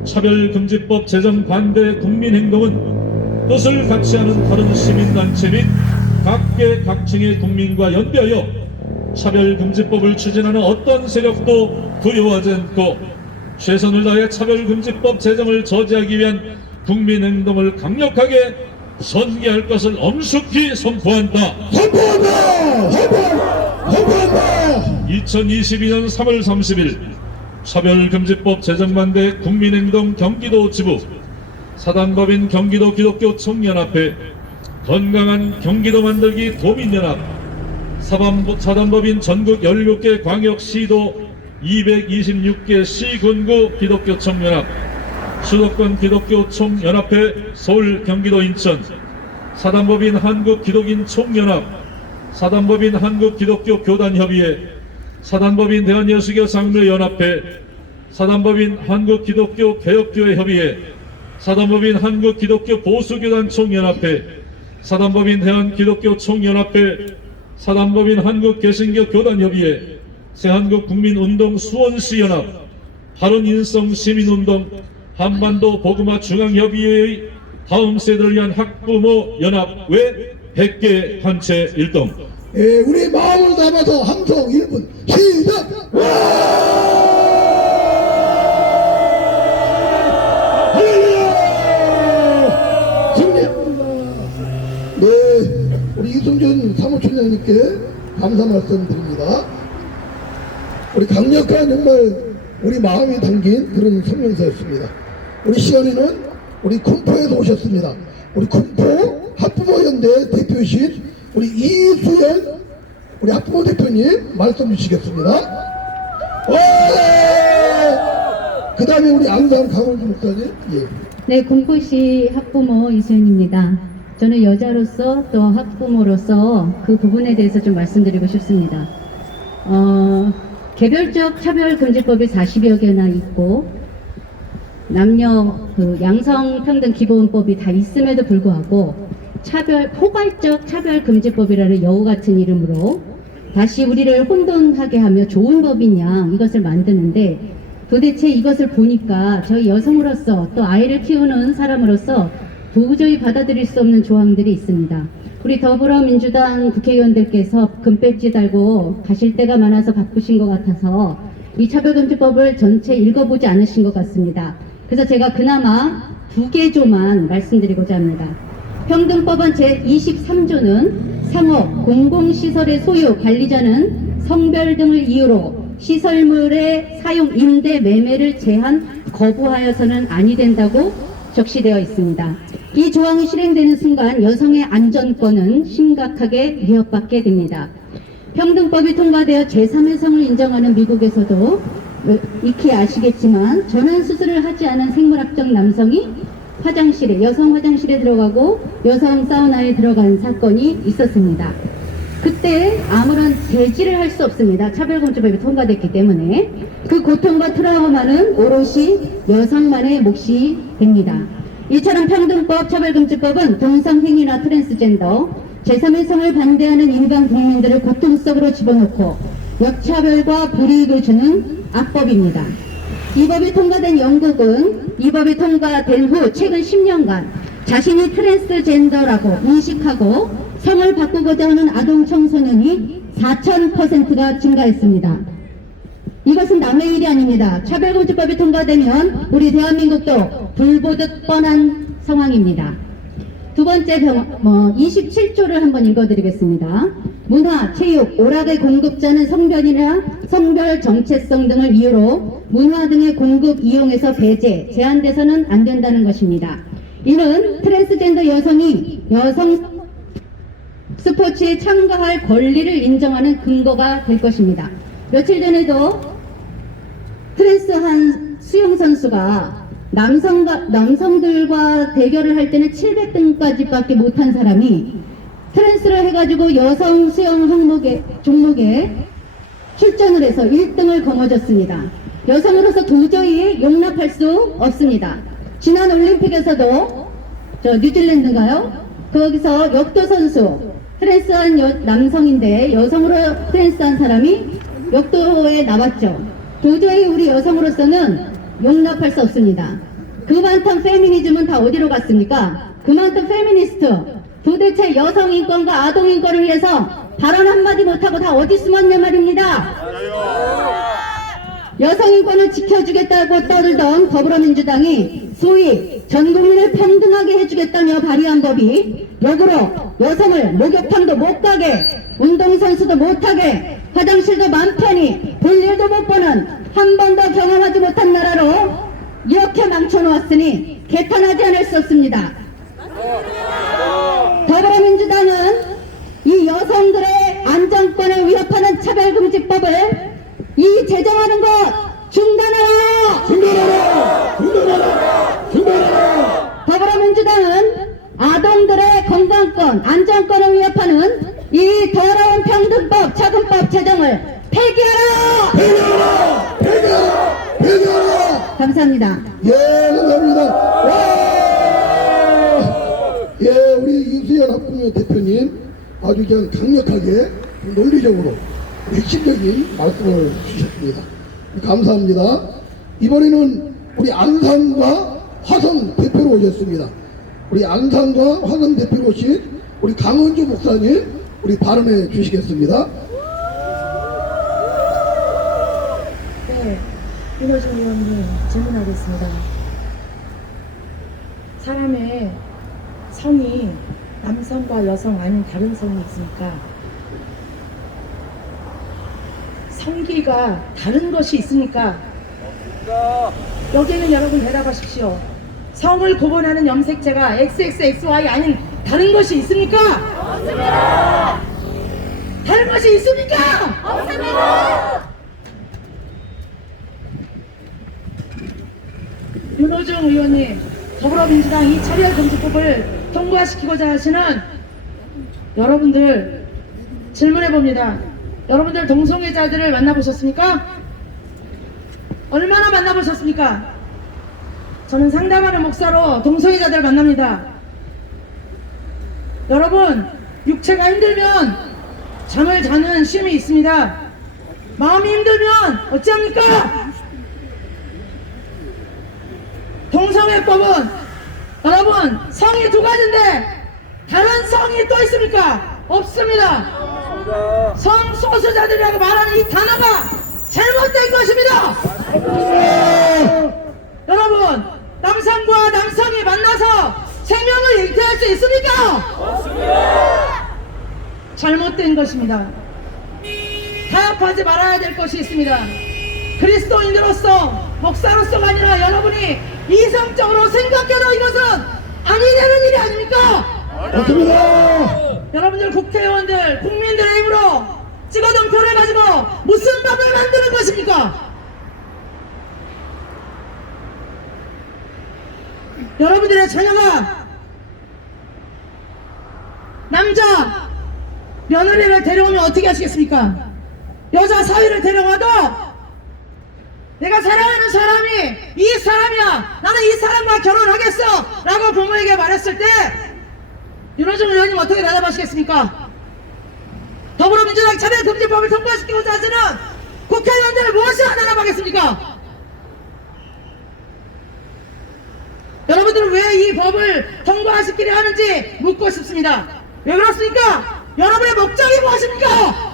차별금지법 제정 반대 국민행동은 뜻을 같이 하는 다른 시민단체 및 각계 각층의 국민과 연대하여 차별금지법을 추진하는 어떤 세력도 두려워하지 않고 최선을 다해 차별금지법 제정을 저지하기 위한 국민행동을 강력하게 선계할 것을 엄숙히 선포한다. 선포한다! 선포한다! 2022년 3월 30일 차별금지법 제정반대 국민행동 경기도 지부 사단법인 경기도 기독교 총연합회 건강한 경기도 만들기 도민연합 사단법인 전국 17개 광역시도 226개 시군구 기독교 총연합 수도권 기독교 총연합회 서울 경기도 인천 사단법인 한국 기독인 총연합 사단법인 한국 기독교 교단협의회 사단법인 대한예수교 장로연합회 사단법인 한국 기독교 개혁교회 협의회 사단법인 한국 기독교 보수교단 총연합회 사단법인 대한기독교 총연합회 사단법인 한국 개신교 교단협의회 새한국 국민운동 수원시연합 발언인성 시민운동 한반도 복음화 중앙협의회의 다음 세대를 위한 학부모 연합 외 100개 단체 일동. 예, 우리 마음을 담아서 함성 1분 시작! 할렐루야! 승리합니다. 네, 우리 이승준 사무총장님께 감사 말씀드립니다. 우리 강력한 정말 우리 마음이 담긴 그런 성명서였습니다. 우리 시간에는 우리 군포에서 오셨습니다. 우리 군포 학부모연대 대표이신 우리 이수연 우리 학부모 대표님 말씀 주시겠습니다. 그 다음에 우리 안산 강원주 목사님. 예. 네, 군포시 학부모 이수연입니다. 저는 여자로서 또 학부모로서 그 부분에 대해서 좀 말씀드리고 싶습니다. 개별적 차별금지법이 40여 개나 있고 남녀 양성평등기본법이 다 있음에도 불구하고 포괄적 차별금지법이라는 여우 같은 이름으로 다시 우리를 혼돈하게 하며 좋은 법이냐 이것을 만드는데 도대체 이것을 보니까 저희 여성으로서 또 아이를 키우는 사람으로서 도저히 받아들일 수 없는 조항들이 있습니다. 우리 더불어민주당 국회의원들께서 금배지 달고 가실 때가 많아서 바쁘신 것 같아서 이 차별금지법을 전체 읽어보지 않으신 것 같습니다. 그래서 제가 그나마 2개조만 말씀드리고자 합니다. 평등법원 제23조는 상업, 공공시설의 소유, 관리자는 성별 등을 이유로 시설물의 사용, 임대, 매매를 제한, 거부하여서는 아니 된다고 적시되어 있습니다. 이 조항이 실행되는 순간 여성의 안전권은 심각하게 위협받게 됩니다. 평등법이 통과되어 제3의 성을 인정하는 미국에서도 익히 아시겠지만 전원 수술을 하지 않은 생물학적 남성이 여성 화장실에 들어가고 여성 사우나에 들어간 사건이 있었습니다. 그때 아무런 제지를 할 수 없습니다. 차별금지법이 통과됐기 때문에 그 고통과 트라우마는 오롯이 여성만의 몫이 됩니다. 이처럼 평등법, 차별금지법은 동성행위나 트랜스젠더, 제3의 성을 반대하는 일반 국민들을 고통 속으로 집어넣고 역차별과 불이익을 주는 악법입니다. 이 법이 통과된 영국은 이 법이 통과된 후 최근 10년간 자신이 트랜스젠더라고 인식하고 성을 바꾸고자 하는 아동 청소년이 4000%가 증가했습니다. 이것은 남의 일이 아닙니다. 차별금지법이 통과되면 우리 대한민국도 불보듯 뻔한 상황입니다. 두 번째 27조를 한번 읽어드리겠습니다. 문화, 체육, 오락의 공급자는 성별이나 성별 정체성 등을 이유로 문화 등의 공급 이용에서 배제, 제한돼서는 안 된다는 것입니다. 이는 트랜스젠더 여성이 여성 스포츠에 참가할 권리를 인정하는 근거가 될 것입니다. 며칠 전에도 트랜스한 수영선수가 남성들과 대결을 할 때는 700등까지밖에 못한 사람이 트랜스를 해가지고 여성 수영 종목에 출전을 해서 1등을 거머쥐었습니다. 여성으로서 도저히 용납할 수 없습니다. 지난 올림픽에서도 뉴질랜드인가요? 거기서 역도 선수 트랜스한 남성인데 여성으로 트랜스한 사람이 역도에 나왔죠. 도저히 우리 여성으로서는 용납할 수 없습니다. 그 많던 페미니즘은 다 어디로 갔습니까? 그 많던 페미니스트 도대체 여성 인권과 아동 인권을 위해서 발언 한마디 못하고 다 어디 숨었냐 말입니다. 여성 인권을 지켜주겠다고 떠들던 더불어민주당이 소위 전 국민을 평등하게 해주겠다며 발의한 법이 역으로 여성을 목욕탕도 못 가게, 운동선수도 못하게, 화장실도 맘 편히 볼 일도 못 보는 한 번도 경험하지 못한 나라로 이렇게 망쳐놓았으니 개탄하지 않을 수 없습니다. 더불어민주당은 이 여성들의 안전권을 위협하는 차별금지법을 이 제정하는 것 중단하라! 중단하라! 중단하라! 중단하라! 더불어민주당은 아동들의 건강권, 안전권을 위협하는 이 더러운 평등법, 차금법 제정을 폐기하라! 폐기하라! 폐기하라! 폐기하라! 감사합니다. 예, 감사합니다. 와! 예, 우리 윤수현 학부모 대표님 아주 그냥 강력하게 논리적으로 핵심적인 말씀을 주셨습니다. 감사합니다. 이번에는 우리 안산과 화성 대표로 오셨습니다. 우리 안산과 화성 대표로 오신 우리 강원주 목사님 우리 발언해 주시겠습니다. 네, 윤호중 의원님 질문하겠습니다. 사람의 성이 남성과 여성 아닌 다른 성이 있습니까? 성기가 다른 것이 있습니까? 여기는 여러분 대답하십시오. 성을 구분하는 염색체가 XXXY 아닌 다른 것이 있습니까? 없습니다. 다른 것이 있습니까? 없습니다. 윤호중 의원님, 더불어민주당 이 차별금지법을 통과시키고자 하시는 여러분들 질문해봅니다. 여러분들 동성애자들을 만나보셨습니까? 얼마나 만나보셨습니까? 저는 상담하는 목사로 동성애자들을 만납니다. 여러분, 육체가 힘들면 잠을 자는 쉼이 있습니다. 마음이 힘들면 어찌합니까? 동성애법은 여러분 성이 두 가지인데 다른 성이 또 있습니까? 없습니다. 성소수자들이라고 말하는 이 단어가 잘못된 것입니다. 여러분, 남성과 남성이 만나서 생명을 잉태할 수 있습니까? 없습니다. 잘못된 것입니다. 타협하지 말아야 될 것이 있습니다. 그리스도인으로서 목사로서가 아니라 여러분이 이성적으로 생각해도 이것은 아니 되는 일이 아닙니까? 맞습니다. 여러분들 국회의원들 국민들의 힘으로 찍어둔 표를 가지고 무슨 법을 만드는 것입니까? 여러분들의 자녀가 남자 며느리를 데려오면 어떻게 하시겠습니까? 여자 사위를 데려와도 내가 사랑하는 사람이 이 사람이야, 나는 이 사람과 결혼하겠어 라고 부모에게 말했을 때 윤호중 의원님 어떻게 대답하시겠습니까? 더불어민주당 차별금지법을 통과시키고자 하시는 국회의원들을 무엇을 대답하겠습니까? 여러분들은 왜 이 법을 통과시키려 하는지 묻고 싶습니다. 왜 그렇습니까? 여러분의 목적이 무엇입니까?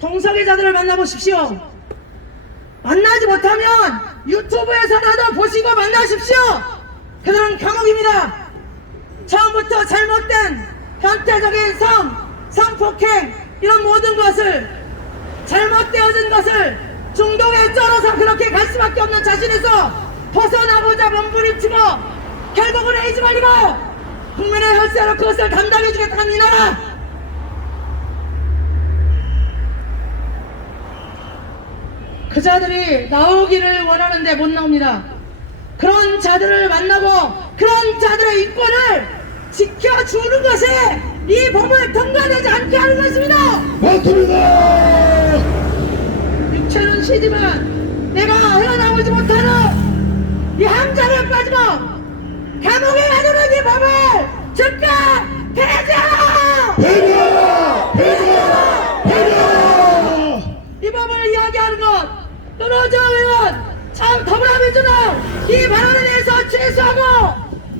동성애자들을 만나보십시오. 만나지 못하면 유튜브에서라도 보시고 만나십시오. 그들은 감옥입니다. 처음부터 잘못된 변태적인 성폭행 이런 모든 것을 잘못되어진 것을 중독에 쩔어서 그렇게 갈 수밖에 없는 자신에서 벗어나고자 몸부림치고 결국은 에이즈 말리고 국민의 혈세로 그것을 담당해주겠다는 이 나라, 그 자들이 나오기를 원하는데 못 나옵니다. 그런 자들을 만나고 그런 자들의 인권을 지켜주는 것이 이 법을 통과되지 않게 하는 것입니다. 맞습니다. 육체는 쉬지만 내가 헤어나오지 못하는 이 함자를 빠지고 감옥에 가두는 이 법을 즉각 폐지하라! 폐기하라! 폐기하라! 폐기하라! 이 법을 이야기하는 것, 윤호중 의원, 참 더불어민주당 이 발언에 대해서 취소하고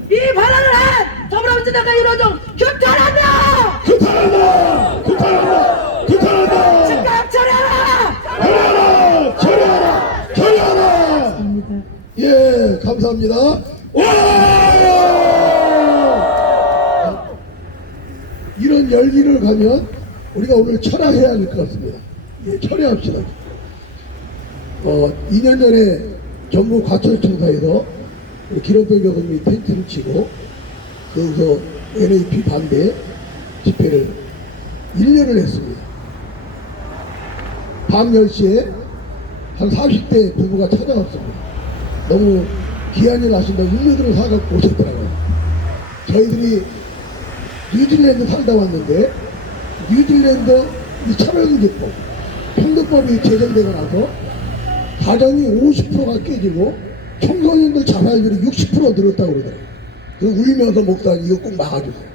이 발언을 한 더불어민주당과 윤호중 규탄한다! 규탄한다! 규탄한다! 규탄한다! 즉각 처리하라! 처리하라! 처리하라! 처리하라! 감사합니다. 와! 이런 열기를 가면 우리가 오늘 철회해야 될 것 같습니다. 예, 철회합시다. 2년 전에 전국 과천청사에서 기록병 교수님이 텐트를 치고 거기서 NAP 반대 집회를 1년을 했습니다. 밤 10시에 한 40대 부부가 찾아왔습니다. 너무 귀한 일 하신다고 음료들을 사갖고 오셨더라고요. 저희들이 뉴질랜드 살다 왔는데 뉴질랜드 이 차별금지법 평등법이 제정되고 나서 가정이 50%가 깨지고 청소년들 자살률이 60% 늘었다고 그러더라고요. 그래서 울면서 목사님 이거 꼭 막아주세요.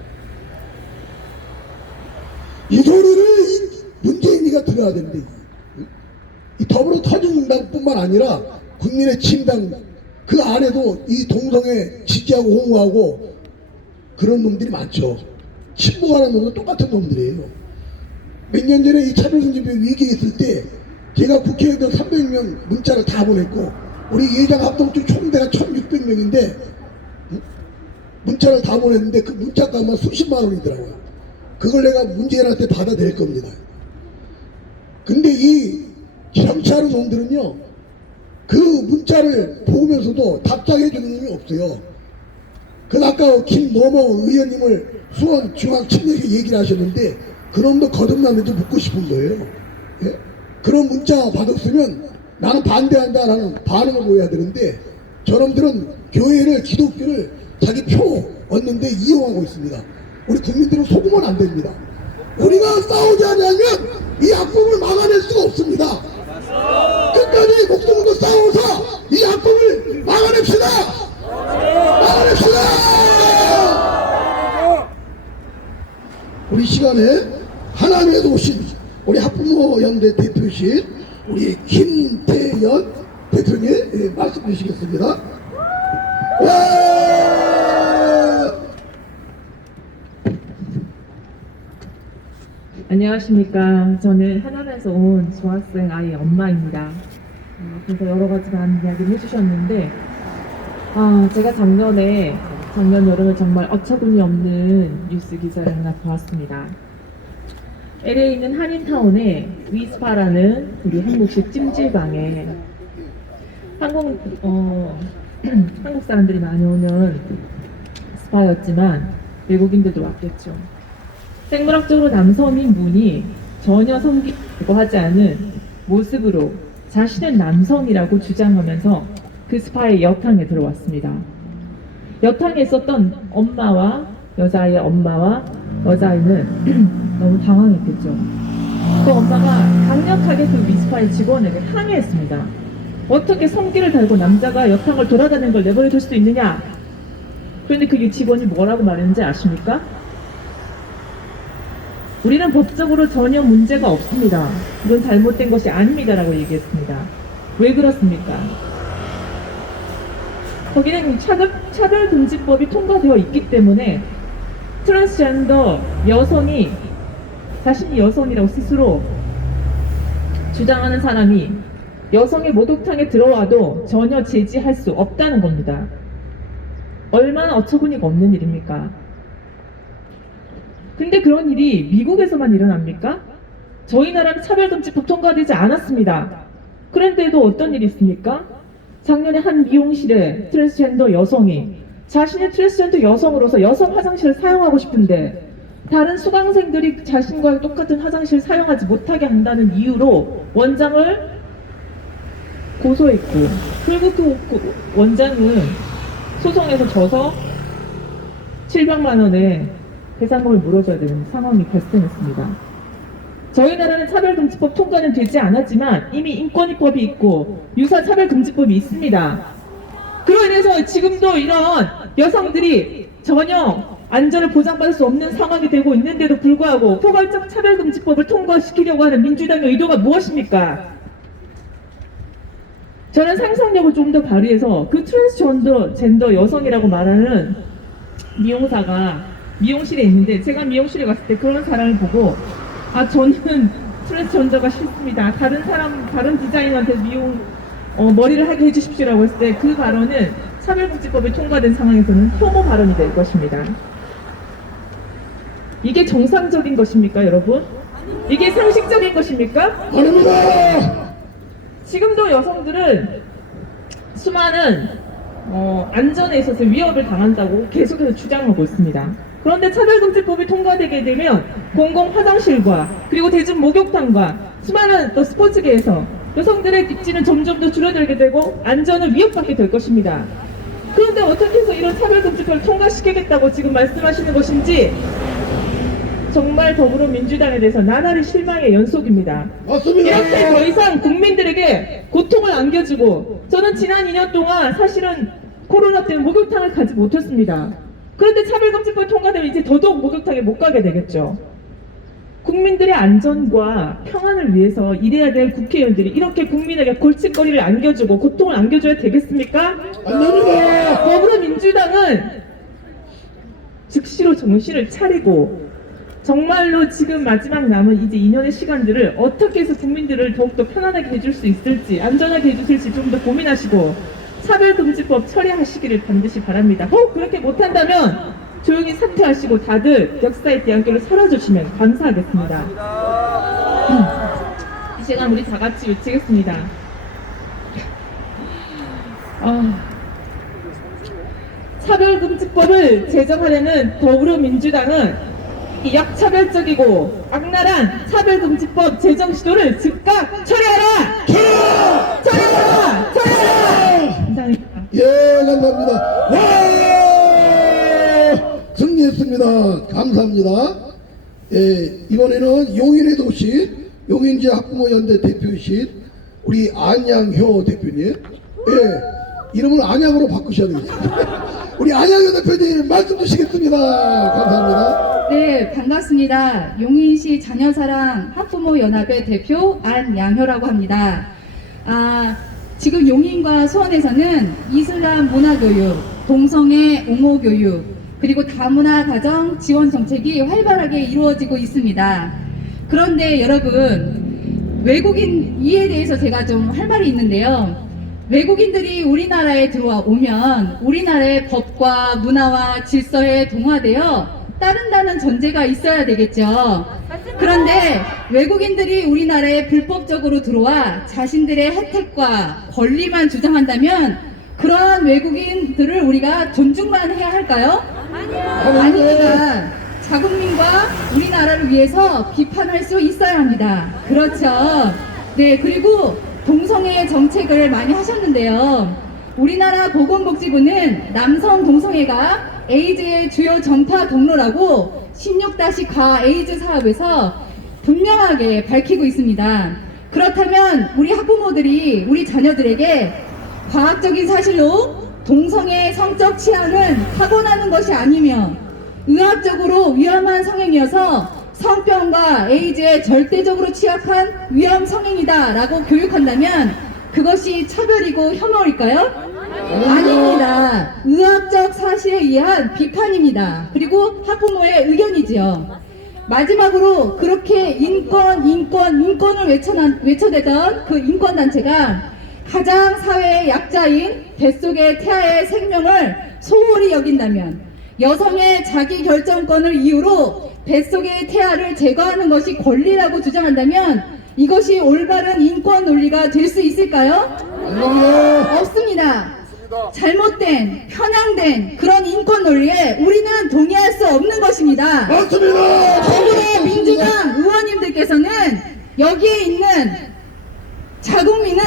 이 소리를 문재인이가 들어야 되는데 이 더불어터진당뿐만 아니라 국민의 침당 그 안에도 이 동성애 지지하고 옹호하고 그런 놈들이 많죠. 침묵하는 놈도 똑같은 놈들이에요. 몇 년 전에 이 차별금지법 위기에 있을 때 제가 국회의원 300명 문자를 다 보냈고 우리 예장합동쪽 총대가 1600명인데 문자를 다 보냈는데 그 문자값만 수십만 원이더라고요. 그걸 내가 문재인한테 받아낼 겁니다. 근데 이 정치하는 놈들은요 그 문자를 보면서도 답장해 주는 놈이 없어요. 그 아까 김모모 의원님을 수원중앙청에서 얘기를 하셨는데 그놈도 거듭나는지 묻고 싶은 거예요. 예? 그런 문자 받았으면 나는 반대한다라는 반응을 보여야 되는데 저놈들은 교회를 기독교를 자기 표 얻는데 이용하고 있습니다. 우리 국민들은 속으면 안 됩니다. 우리가 싸우지 않으면 이 악법을 막아낼 수가 없습니다. 끝까지 목숨 걸고 싸워서 이 악법을 막아냅시다. 막아냅시다. 우리 시간에 하나님에서 오신 우리 학부모 연대 대표신 우리 김태연 대표님 말씀 주시겠습니다. 안녕하십니까. 저는 하남에서 온 중학생 아이 엄마입니다. 그래서 여러 가지 많은 이야기를 해주셨는데 제가 작년 여름에 정말 어처구니 없는 뉴스 기사를 하나 보았습니다. LA에 있는 한인타운에 위스파라는 우리 한국식 찜질방에 한국 사람들이 많이 오는 스파였지만 외국인들도 왔겠죠. 생물학적으로 남성인 분이 전혀 성기고 하지 않은 모습으로 자신은 남성이라고 주장하면서 그 스파의 여탕에 들어왔습니다. 여탕에 있었던 여자아이의 엄마와 여자아이는 너무 당황했겠죠. 그 엄마가 강력하게 그 위스파의 직원에게 항의했습니다. 어떻게 성기를 달고 남자가 여탕을 돌아다니는 걸 내버려둘 수 있느냐? 그런데 그 직원이 뭐라고 말했는지 아십니까? 우리는 법적으로 전혀 문제가 없습니다. 이건 잘못된 것이 아닙니다. 라고 얘기했습니다. 왜 그렇습니까? 거기는 차별금지법이 통과되어 있기 때문에 트랜스젠더 여성이 자신이 여성이라고 스스로 주장하는 사람이 여성의 목욕탕에 들어와도 전혀 제지할 수 없다는 겁니다. 얼마나 어처구니가 없는 일입니까? 근데 그런 일이 미국에서만 일어납니까? 저희 나라는 차별금지법 통과되지 않았습니다. 그런데도 어떤 일이 있습니까? 작년에 한 미용실에 트랜스젠더 여성이 자신의 트랜스젠더 여성으로서 여성 화장실을 사용하고 싶은데 다른 수강생들이 자신과 똑같은 화장실을 사용하지 못하게 한다는 이유로 원장을 고소했고 그리고 그 원장은 소송에서 져서 700만 원의 배상금을 물어줘야 되는 상황이 발생했습니다. 저희 나라는 차별금지법 통과는 되지 않았지만 이미 인권위법이 있고 유사차별금지법이 있습니다. 그로 인해서 지금도 이런 여성들이 전혀 안전을 보장받을 수 없는 상황이 되고 있는데도 불구하고 포괄적 차별금지법을 통과시키려고 하는 민주당의 의도가 무엇입니까? 저는 상상력을 좀 더 발휘해서 그 트랜스젠더 여성이라고 말하는 미용사가 미용실에 있는데 제가 미용실에 갔을 때 그런 사람을 보고 저는 트랜스젠더가 싫습니다. 다른 디자이너한테 머리를 하게 해주십시오라고 했을 때 그 발언은 차별금지법이 통과된 상황에서는 혐오 발언이 될 것입니다. 이게 정상적인 것입니까, 여러분? 이게 상식적인 것입니까? 아닙니다. 지금도 여성들은 수많은 안전에 있어서 위협을 당한다고 계속해서 주장하고 있습니다. 그런데 차별금지법이 통과되게 되면 공공 화장실과 그리고 대중 목욕탕과 수많은 또 스포츠계에서 여성들의 입지는 점점 더 줄어들게 되고 안전을 위협받게 될 것입니다. 그런데 어떻게 해서 이런 차별금지법을 통과시키겠다고 지금 말씀하시는 것인지 정말 더불어민주당에 대해서 나날이 실망의 연속입니다. 맞습니다. 이렇게 더 이상 국민들에게 고통을 안겨주고 저는 지난 2년 동안 사실은 코로나 때문에 목욕탕을 가지 못했습니다. 그런데 차별금지법이 통과되면 이제 더더욱 목욕탕에 못 가게 되겠죠. 국민들의 안전과 평안을 위해서 일해야 될 국회의원들이 이렇게 국민에게 골칫거리를 안겨주고 고통을 안겨줘야 되겠습니까? 안 됩니다. 더불어민주당은 즉시로 정신을 차리고 정말로 지금 마지막 남은 이제 2년의 시간들을 어떻게 해서 국민들을 더욱더 편안하게 해줄 수 있을지 안전하게 해주실지 좀 더 고민하시고 차별금지법 처리하시기를 반드시 바랍니다. 혹 그렇게 못한다면 조용히 사퇴하시고 다들 역사의 뒤안길로 사라져주시면 감사하겠습니다. 이 시간 우리 다 같이 외치겠습니다. 차별금지법을 제정하려는 더불어민주당은 이 역차별적이고 악랄한 차별금지법 제정 시도를 즉각 처리하라! 처리하라! 감사합니다. 예, 감사합니다. 와! 승리했습니다. 감사합니다. 예, 이번에는 용인의 도시, 용인지 학부모연대 대표이신 우리 안양효 대표님. 예, 이름을 안양으로 바꾸셔야 되겠습니다. 우리 안양효 대표님 말씀 주시겠습니다. 감사합니다. 네, 반갑습니다. 용인시 자녀사랑 학부모연합의 대표 안양효라고 합니다. 지금 용인과 수원에서는 이슬람 문화교육, 동성애 옹호교육, 그리고 다문화 가정 지원 정책이 활발하게 이루어지고 있습니다. 그런데 여러분, 외국인 이에 대해서 제가 좀 할 말이 있는데요. 외국인들이 우리나라에 들어오면 우리나라의 법과 문화와 질서에 동화되어 따른다는 전제가 있어야 되겠죠. 그런데 외국인들이 우리나라에 불법적으로 들어와 자신들의 혜택과 권리만 주장한다면 그러한 외국인들을 우리가 존중만 해야 할까요? 아닙니다. 자국민과 우리나라를 위해서 비판할 수 있어야 합니다. 그렇죠. 네, 그리고 동성애 정책을 많이 하셨는데요. 우리나라 보건복지부는 남성 동성애가 에이즈의 주요 전파 경로라고 16-가 에이즈 사업에서 분명하게 밝히고 있습니다. 그렇다면 우리 학부모들이 우리 자녀들에게 과학적인 사실로 동성애 성적 취향은 타고나는 것이 아니며 의학적으로 위험한 성행이어서 성병과 에이즈에 절대적으로 취약한 위험 성행이다 라고 교육한다면 그것이 차별이고 혐오일까요? 아닙니다. 의학적 사실에 의한 비판입니다. 그리고 학부모의 의견이지요. 마지막으로 그렇게 인권을 외쳐대던 그 인권단체가 가장 사회의 약자인 뱃속의 태아의 생명을 소홀히 여긴다면 여성의 자기 결정권을 이유로 뱃속의 태아를 제거하는 것이 권리라고 주장한다면 이것이 올바른 인권 논리가 될 수 있을까요? 없습니다. 잘못된, 편향된 그런 인권 논리에 우리는 동의할 수 없는 것입니다. 맞습니다. 더불어민주당 의원님들께서는 여기에 있는 자국민을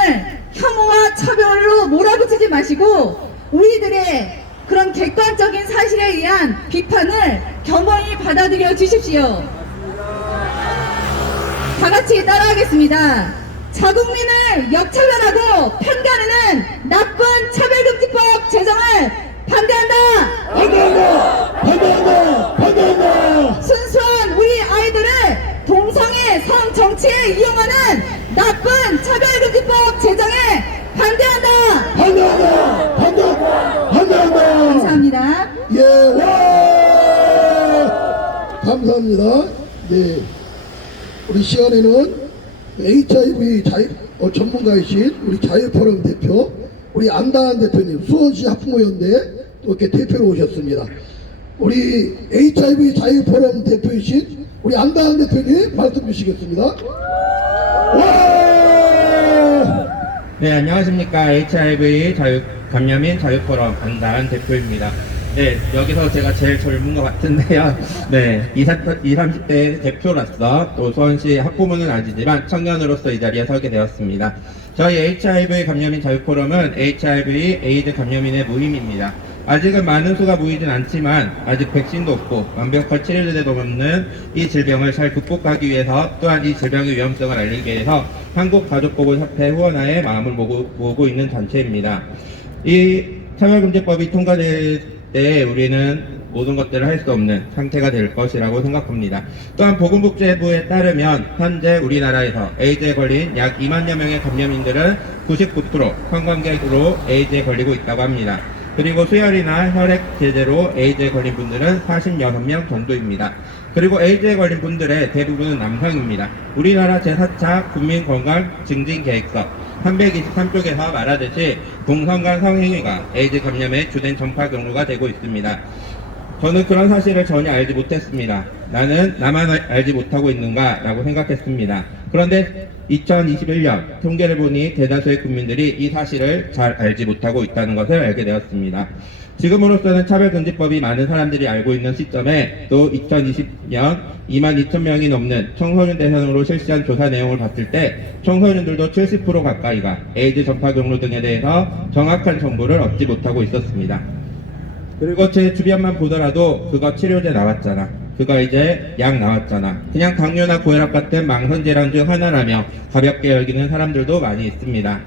혐오와 차별로 몰아붙이지 마시고 우리들의 그런 객관적인 사실에 의한 비판을 겸허히 받아들여 주십시오. 다 같이 따라하겠습니다. 자국민을 역차별하고 편가르는 나쁜 차별금지법 제정을 반대한다! 반대한다! 반대한다! 반대한다! 순수한 우리 아이들을 동성애 성정치에 이용하는 나쁜 차별금지법 제정에 반대한다! 반대한다! 반대한다! 반대한다! 감사합니다. 예, 와! 감사합니다. 네. 우리 시간에는 HIV 전문가이신 우리 자유포럼 대표 우리 안다한 대표님, 수원시 학부모연대 또 이렇게 대표로 오셨습니다. 우리 HIV 자유포럼 대표이신 우리 안다한 대표님 말씀 주시겠습니다. 와! 네, 안녕하십니까. HIV 감염인 자유포럼 안다한 대표입니다. 네, 여기서 제가 제일 젊은 것 같은데요. 네, 20, 30대 대표로서 또 수원시 학부모는 아니지만 청년으로서 이 자리에 서게 되었습니다. 저희 HIV 감염인 자유포럼은 HIV 에이즈 감염인의 모임입니다. 아직은 많은 수가 모이진 않지만 아직 백신도 없고 완벽한 치료제도 없는 이 질병을 잘 극복하기 위해서 또한 이 질병의 위험성을 알리기 위해서 한국가족보건협회 후원화에 마음을 모으고 있는 단체입니다. 이 차별금지법이 통과될 때 우리는 모든 것들을 할 수 없는 상태가 될 것이라고 생각합니다. 또한 보건복지부에 따르면 현재 우리나라에서 에이즈에 걸린 약 2만여 명의 감염인들은 99% 관광객으로 에이즈에 걸리고 있다고 합니다. 그리고 수혈이나 혈액 제제로 에이즈에 걸린 분들은 46명 정도입니다. 그리고 에이즈에 걸린 분들의 대부분은 남성입니다. 우리나라 제4차 국민건강증진계획서 323쪽에서 말하듯이 동성간 성행위가 에이즈 감염의 주된 전파 경로가 되고 있습니다. 저는 그런 사실을 전혀 알지 못했습니다. 나는 나만 알지 못하고 있는가 라고 생각했습니다. 그런데 2021년 통계를 보니 대다수의 국민들이 이 사실을 잘 알지 못하고 있다는 것을 알게 되었습니다. 지금으로서는 차별금지법이 많은 사람들이 알고 있는 시점에 또 2020년 22,000명이 넘는 청소년 대상으로 실시한 조사 내용을 봤을 때 청소년들도 70% 가까이가 에이즈 전파 경로 등에 대해서 정확한 정보를 얻지 못하고 있었습니다. 그리고 제 주변만 보더라도 그거 치료제 나왔잖아, 그거 이제 약 나왔잖아, 그냥 당뇨나 고혈압 같은 망선질환 중 하나라며 가볍게 여기는 사람들도 많이 있습니다.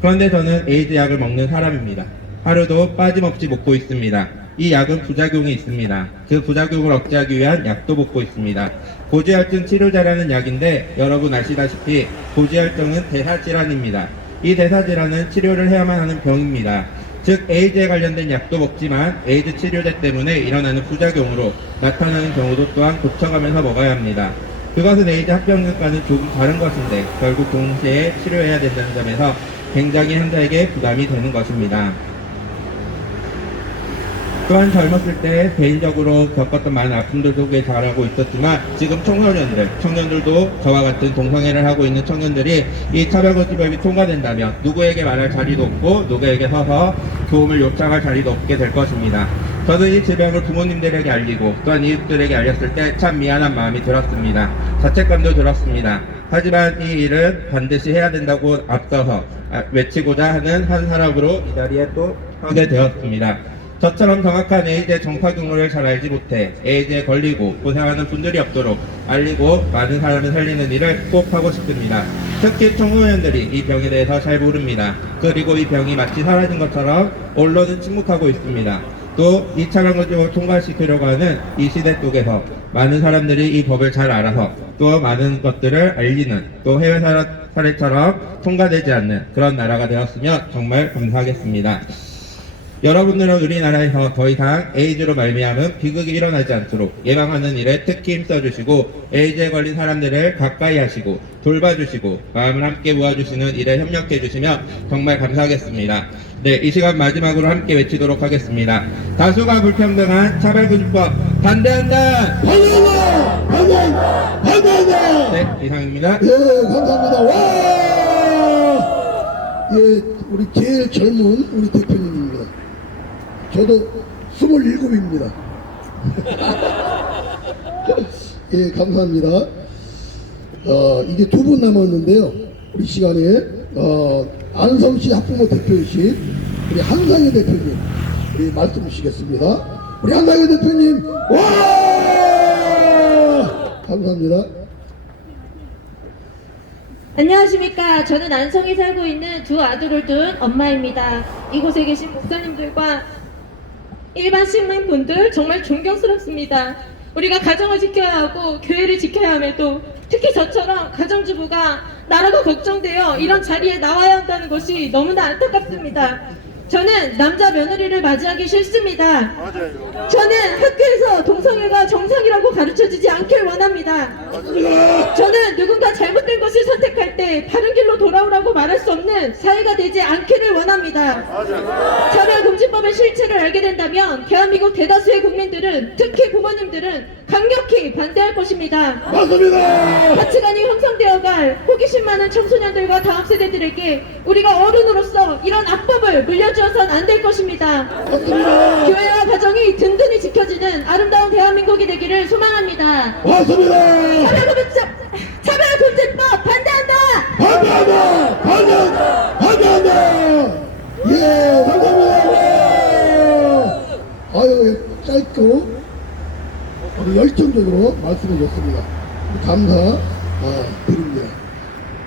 그런데 저는 에이즈 약을 먹는 사람입니다. 하루도 빠짐없이 먹고 있습니다. 이 약은 부작용이 있습니다. 그 부작용을 억제하기 위한 약도 먹고 있습니다. 고지혈증 치료제라는 약인데 여러분 아시다시피 고지혈증은 대사질환입니다. 이 대사질환은 치료를 해야만 하는 병입니다. 즉 에이즈에 관련된 약도 먹지만 에이즈 치료제 때문에 일어나는 부작용으로 나타나는 경우도 또한 고쳐가면서 먹어야 합니다. 그것은 에이즈 합병증과는 조금 다른 것인데 결국 동시에 치료해야 된다는 점에서 굉장히 환자에게 부담이 되는 것입니다. 또한 젊었을 때 개인적으로 겪었던 많은 아픔들 속에 자라고 있었지만 지금 청년들도 저와 같은 동성애를 하고 있는 청년들이 이 차별금지법이 통과된다면 누구에게 말할 자리도 없고 누구에게 서서 도움을 요청할 자리도 없게 될 것입니다. 저는 이 질병을 부모님들에게 알리고 또한 이웃들에게 알렸을 때 참 미안한 마음이 들었습니다. 자책감도 들었습니다. 하지만 이 일은 반드시 해야 된다고 앞서서 외치고자 하는 한 사람으로 이 자리에 또 서게 되었습니다. 저처럼 정확한 에이즈의 전파 경로를 잘 알지 못해 에이즈에 걸리고 고생하는 분들이 없도록 알리고 많은 사람을 살리는 일을 꼭 하고 싶습니다. 특히 청소년들이 이 병에 대해서 잘 모릅니다. 그리고 이 병이 마치 사라진 것처럼 언론은 침묵하고 있습니다. 또 이 차별금지법을 통과시키려고 하는 이 시대 속에서 많은 사람들이 이 법을 잘 알아서 또 많은 것들을 알리는 또 해외 사례처럼 통과되지 않는 그런 나라가 되었으면 정말 감사하겠습니다. 여러분들은 우리나라에서 더 이상 에이즈로 말미암은 비극이 일어나지 않도록 예방하는 일에 특히 힘써주시고 에이즈에 걸린 사람들을 가까이 하시고 돌봐주시고 마음을 함께 모아주시는 일에 협력해주시면 정말 감사하겠습니다. 네, 이 시간 마지막으로 함께 외치도록 하겠습니다. 다수가 불평등한 차별금지법 반대한다! 반대한다! 반대한다! 반대한다! 네, 이상입니다. 예, 감사합니다. 와! 예, 우리 제일 젊은 우리 대표님입니다. 저도 27입니다. 예, 감사합니다. 이제 2분 남았는데요. 우리 시간에, 안성시 학부모 대표이신 우리 한상희 대표님, 우리 말씀 주시겠습니다. 우리 한상희 대표님, 와! 감사합니다. 안녕하십니까. 저는 안성에 살고 있는 두 아들을 둔 엄마입니다. 이곳에 계신 목사님들과 일반 시민분들 정말 존경스럽습니다. 우리가 가정을 지켜야 하고 교회를 지켜야 함에도 특히 저처럼 가정주부가 나라가 걱정되어 이런 자리에 나와야 한다는 것이 너무나 안타깝습니다. 저는 남자 며느리를 맞이하기 싫습니다. 저는 학교에서 동성애가 정상이라고 가르쳐주지 않길 원합니다. 저는 누군가 잘못된 것을 선택할 때 바른 길로 돌아오라고 말할 수 없는 사회가 되지 않기를 원합니다. 차별금지법의 실체를 알게 된다면 대한민국 대다수의 국민들은, 특히 부모님들은 강력히 반대할 것입니다. 맞습니다. 가치관이 형성되어갈 호기심 많은 청소년들과 다음 세대들에게 우리가 어른으로서 이런 악법을 물려주어선 안 될 것입니다. 맞습니다. 교회와 가정이 든든히 지켜지는 아름다운 대한민국이 되기를 소망합니다. 맞습니다. 차별금지법 반대한다! 반대한다. 반대한다. 반대한다. 예, 감사합니다. 아유, 짧고 열정적으로 말씀해 줬습니다. 감사 드립니다.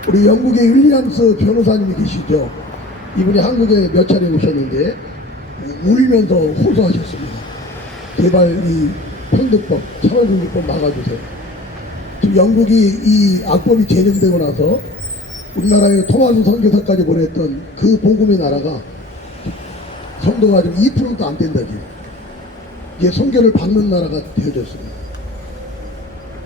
우리 영국의 윌리엄스 변호사님이 계시죠. 이분이 한국에 몇 차례 오셨는데 울면서 호소하셨습니다. 제발 이 평등법, 차별금지법 막아주세요. 지금 영국이 이 악법이 제정되고 나서 우리나라의 토마스 선교사까지 보냈던 그 복음의 나라가 성도가 지금 2%도 안 된다 지금. 이제 선교를 받는 나라가 되어졌습니다.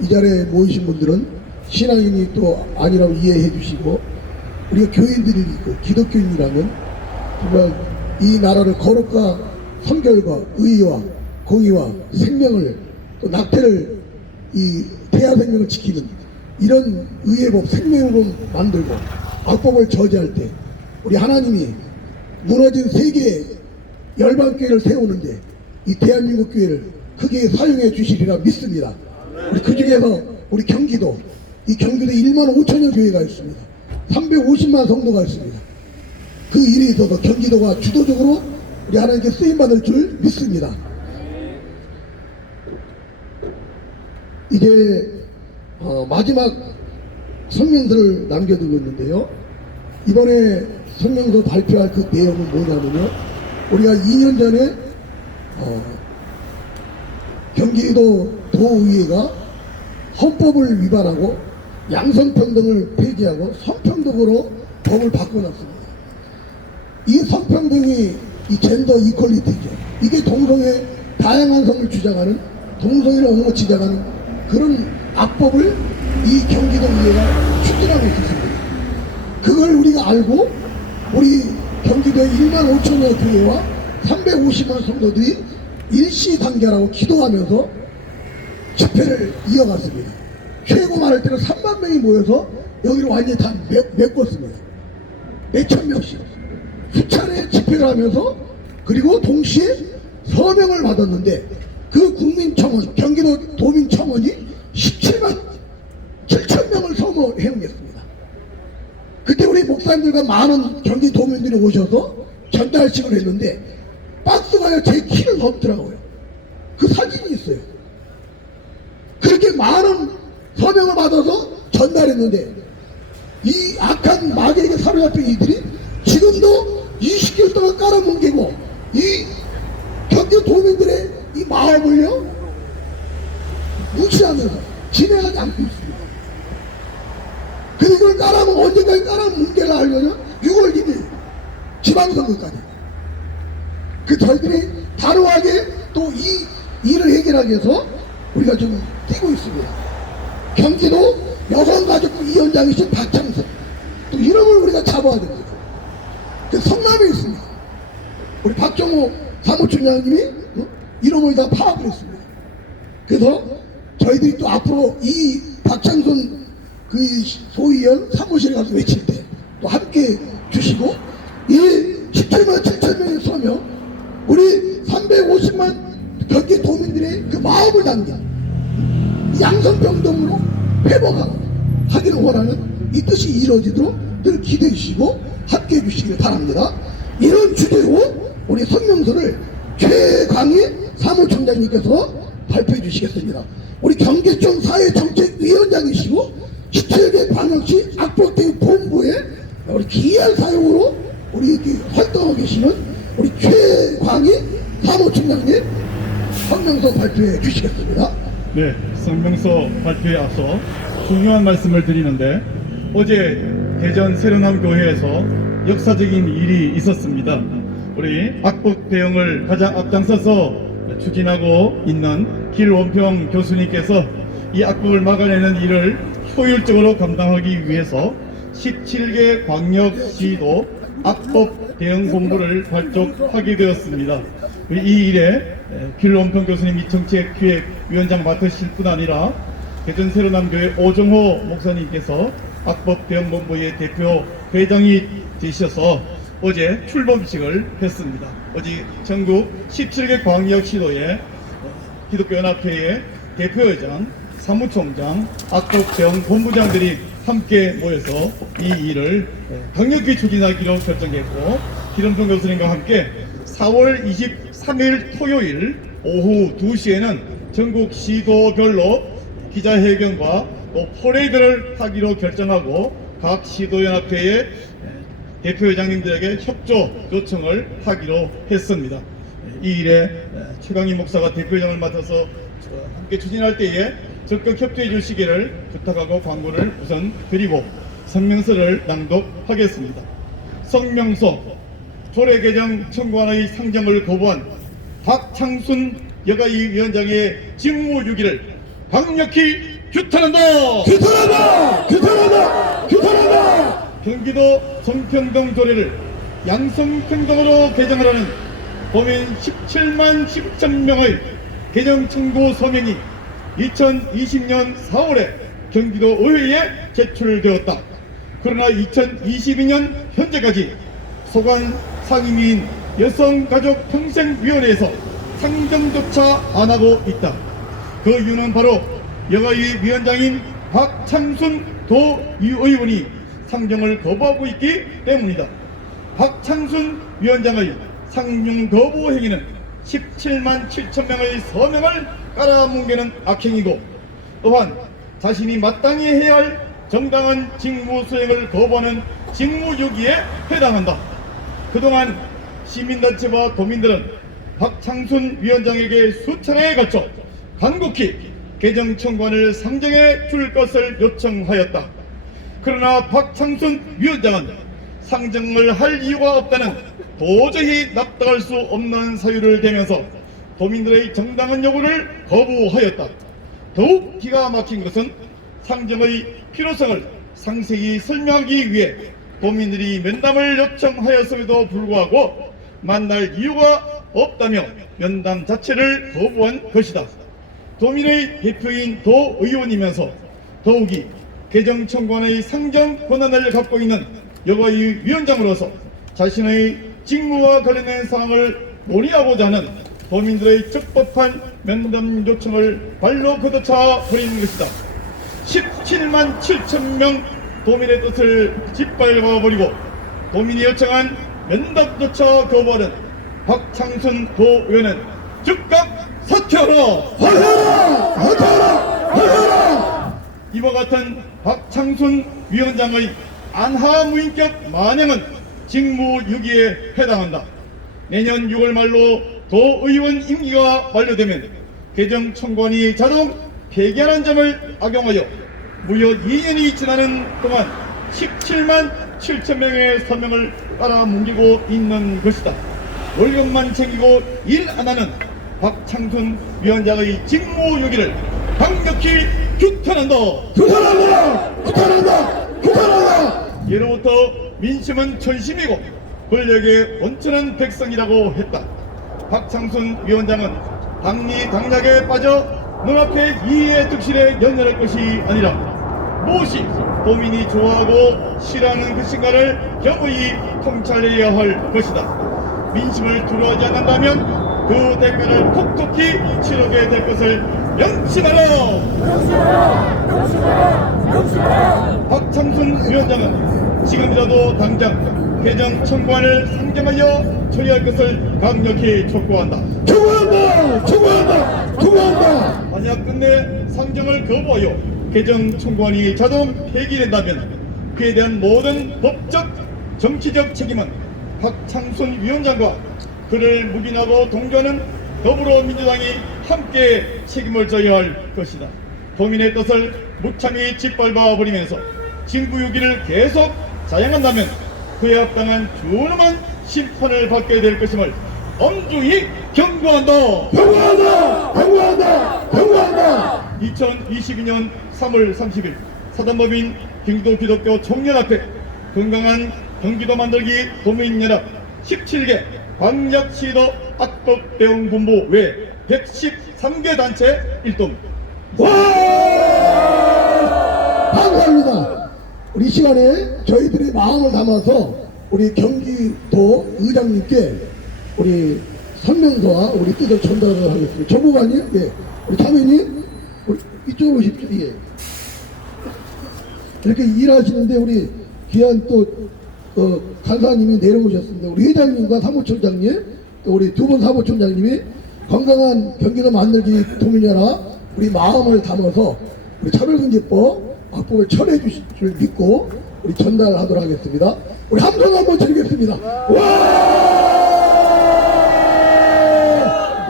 이 자리에 모이신 분들은 신앙인이 또 아니라고 이해해 주시고, 우리가 교인들이 있고 기독교인이라면 정말 이 나라를 거룩과 성결과 의와 공의와 생명을, 또 낙태를, 이 태아 생명을 지키는 이런 의의 법, 생명의 법 만들고 악법을 저지할 때 우리 하나님이 무너진 세계의 열방교회를 세우는데 이 대한민국 교회를 크게 사용해 주시리라 믿습니다. 우리 그 중에서 우리 경기도, 이 경기도에 1만 5천여 교회가 있습니다. 350만 성도가 있습니다. 그 일에 있어서 경기도가 주도적으로 우리 하나님께 쓰임받을 줄 믿습니다. 이제 마지막 성명서를 남겨두고 있는데요. 이번에 성명서 발표할 그 내용은 뭐냐면요, 우리가 2년 전에 경기도 도의회가 헌법을 위반하고 양성평등을 폐지하고 성평등으로 법을 바꿔놨습니다. 이 성평등이 이 젠더 이퀄리티죠. 이게 동성애 다양한 성을 주장하는, 동성애를 옹호치장하는 그런 악법을 이 경기도 의회가 추진하고 있습니다. 그걸 우리가 알고 우리 경기도의 1만 5천여 교회와 350만 성도들이 일시단결하고 기도하면서 집회를 이어갔습니다. 최고 많을 때는 3만 명이 모여서 여기를 완전히 다 메꿨습니다. 몇천 명씩 수차례 집회를 하면서, 그리고 동시에 서명을 받았는데 그 국민청원, 경기도 도민청원이 17만 7천 명을 서명했습니다. 그때 우리 목사님들과 많은 경기 도민들이 오셔서 전달식을 했는데 박스가요 제 키를 넘더라고요. 그 사진이 있어요. 그렇게 많은 서명을 받아서 전달했는데 이 악한 마귀에게 사로잡힌 이들이 지금도 20개월 동안 깔아뭉개고 이 경기 도민들의 이 마음을요 무시하면서 진행하지 않고 있습니다. 그리고 이걸 깔아면 언제까지 깔아뭉개라 하려면 6월 1일 지방선거까지. 그 저희들이 단호하게 또 이 일을 해결하기 위해서 우리가 좀 뛰고 있습니다. 경기도 여성가족부 위원장이신 박창선, 또 이름을 우리가 잡아야 됩니다. 그 성남에 있습니다. 우리 박정호 사무총장님이 이름을 다 파악을 했습니다. 그래서 저희들이 또 앞으로 이 박창선 그 소위원 사무실에 가서 외칠 때 또 함께 주시고, 이 17만 7천 명의 서명, 우리 350만 경기 도민들의 그 마음을 담긴 양성평등으로 회복하기를 원하는 이 뜻이 이루어지도록 늘 기대해 주시고 함께 해 주시길 바랍니다. 이런 주제로 우리 성명서를 최광희 사무총장님께서 발표해 주시겠습니다. 우리 경기청 사회정책위원장이시고 17개 광역시 악법대응 본부의 우리 귀한 사용으로 우리 이렇게 활동하고 계시는 우리 최광희 사무총장님 성명서 발표해 주시겠습니다. 네, 성명서 발표에 앞서 중요한 말씀을 드리는데, 어제 대전 세련함 교회에서 역사적인 일이 있었습니다. 우리 악법 대응을 가장 앞장서서 추진하고 있는 길원평 교수님께서 이 악법을 막아내는 일을 효율적으로 감당하기 위해서 17개 광역시도 악법 대응 본부를 발족하게 되었습니다. 이 일에 길원평 교수님이 정책기획위원장 맡으실 뿐 아니라 대전 새로남교회 오정호 목사님께서 악법 대응 본부의 대표 회장이 되셔서 어제 출범식을 했습니다. 어제 전국 17개 광역시도의 기독교연합회의 대표회장, 사무총장, 악법 대응 본부장들이 함께 모여서 이 일을 강력히 추진하기로 결정했고, 기름평 교수님과 함께 4월 23일 토요일 오후 2시에는 전국 시도별로 기자회견과 또 퍼레이드를 하기로 결정하고 각 시도연합회의 대표회장님들에게 협조 요청을 하기로 했습니다. 이 일에 최강희 목사가 대표회장을 맡아서 함께 추진할 때에 적극 협조해 주시기를 부탁하고 광고를 우선 드리고 성명서를 낭독하겠습니다. 성명서 조례 개정 청구안의 상정을 거부한 박창순 여가위 위원장의 직무유기를 강력히 규탄한다! 규탄한다! 규탄한다! 규탄한다! 경기도 성평동 조례를 양성평동으로 개정하라는 범인 17만 10,000명의 개정 청구 서명이 2020년 4월에 경기도 의회에 제출되었다. 그러나 2022년 현재까지 소관 상임위인 여성가족평생위원회에서 상정조차 안 하고 있다. 그 이유는 바로 여가위 위원장인 박창순 도의원이 상정을 거부하고 있기 때문이다. 박창순 위원장의 상정 거부 행위는 17만 7,000명의 서명을 깔아뭉개는 악행이고, 또한 자신이 마땅히 해야 할 정당한 직무 수행을 거부하는 직무유기에 해당한다. 그동안 시민단체와 도민들은 박창순 위원장에게 수차례에 걸쳐 간곡히 개정 청구안을 상정해 줄 것을 요청하였다. 그러나 박창순 위원장은 상정을 할 이유가 없다는 도저히 납득할 수 없는 사유를 대면서 도민들의 정당한 요구를 거부하였다. 더욱 기가 막힌 것은 상정의 필요성을 상세히 설명하기 위해 도민들이 면담을 요청하였음에도 불구하고 만날 이유가 없다며 면담 자체를 거부한 것이다. 도민의 대표인 도 의원이면서 더욱이 개정 청구안의 상정 권한을 갖고 있는 여가위 위원장으로서 자신의 직무와 관련된 사항을 논의하고자 하는 도민들의 적법한 면담 요청을 발로 걷어차 버리는 것이다. 17만 7,000명 도민의 뜻을 짓밟아 버리고 도민이 요청한 면담조차 거부하는 박창순 도 의원은 즉각 사퇴하라! 하여라! 하여라! 하여라! 이와 같은 박창순 위원장의 안하무인격 만행은 직무유기에 해당한다. 내년 6월 말로 도의원 임기가 만료되면 개정 청구안이 자동 폐기하는 점을 악용하여 무려 2년이 지나는 동안 17만 7,000명의 서명을 깔아뭉개고 있는 것이다. 월급만 챙기고 일 안 하는 박창순 위원장의 직무유기를 강력히 규탄한다! 규탄한다! 규탄한다! 규탄한다! 예로부터 민심은 천심이고 권력의 온천한 백성이라고 했다. 박창순 위원장은 당리 당략에 빠져 눈앞의 이해의 득실에 연연할 것이 아니라 무엇이 도민이 좋아하고 싫어하는 것인가를 겸허히 통찰해야 할 것이다. 민심을 두려워하지 않는다면 그 대가를 톡톡히 치르게 될 것을 명심하라! 박창순 위원장은 지금이라도 당장 개정 청구안을 상정하여 처리할 것을 강력히 촉구한다. 촉구한다! 촉구한다! 촉구한다! 만약 끝내 상정을 거부하여 개정 청구안이 자동 폐기된다면 그에 대한 모든 법적, 정치적 책임은 박창순 위원장과 그를 묵인하고 동조하는 더불어민주당이 함께 책임을 져야 할 것이다. 도민의 뜻을 무참히 짓밟아 버리면서 직무유기를 계속 자행한다면 그에 합당한 준엄한 심판을 받게 될 것임을 엄중히 경고한다. 경고한다! 경고한다! 경고한다! 2022년 3월 30일 사단법인 경기도 기독교 청년합회 건강한 경기도 만들기 도민연합 17개 광역시도 악법대응본부 외 113개 단체 일동. 감사합니다. 우리 이 시간에 저희들의 마음을 담아서 우리 경기도 의장님께 우리 성명서와 우리 뜻을 전달을 하겠습니다. 정무관님, 예, 우리 참여님, 우리 이쪽으로 오십시오. 예. 이렇게 일하시는데 우리 귀한 또 간사님이 내려오셨습니다. 우리 회장님과 사무총장님, 또 우리 두 분 사무총장님이 건강한 경기도 만들기 도민연합 우리 마음을 담아서 우리 차별금지법 악법을 철회해 주실 줄 믿고 우리 전달하도록 하겠습니다. 우리 함성 한번 드리겠습니다. 와!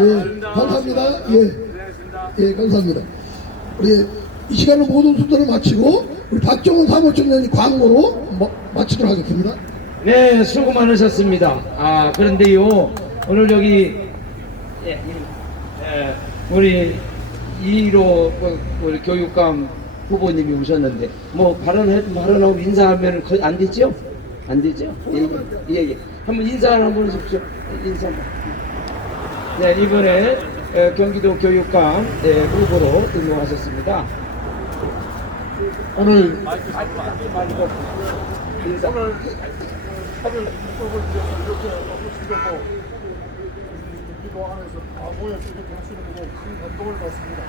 예, 감사합니다. 예, 감사합니다. 우리 이 시간은 모든 순서를 마치고 우리 박정훈 사무총장님 광고로 마치도록 하겠습니다. 네, 수고 많으셨습니다. 그런데요, 오늘 여기, 우리 2.15 우리 교육감 후보님이 오셨는데, 뭐, 발언하고 인사하면 거의 안 되죠? 안 되죠? 예. 한번 인사 한번 해주십시오. 인사 한번. 네, 이번에 경기도 교육감 후보로 등록하셨습니다. 오늘 인사. 차별 입법을 위해서 이렇게 오시려고 경기도 안에서 다 모여서 이렇게 하시는 거고 큰 감동을 받습니다.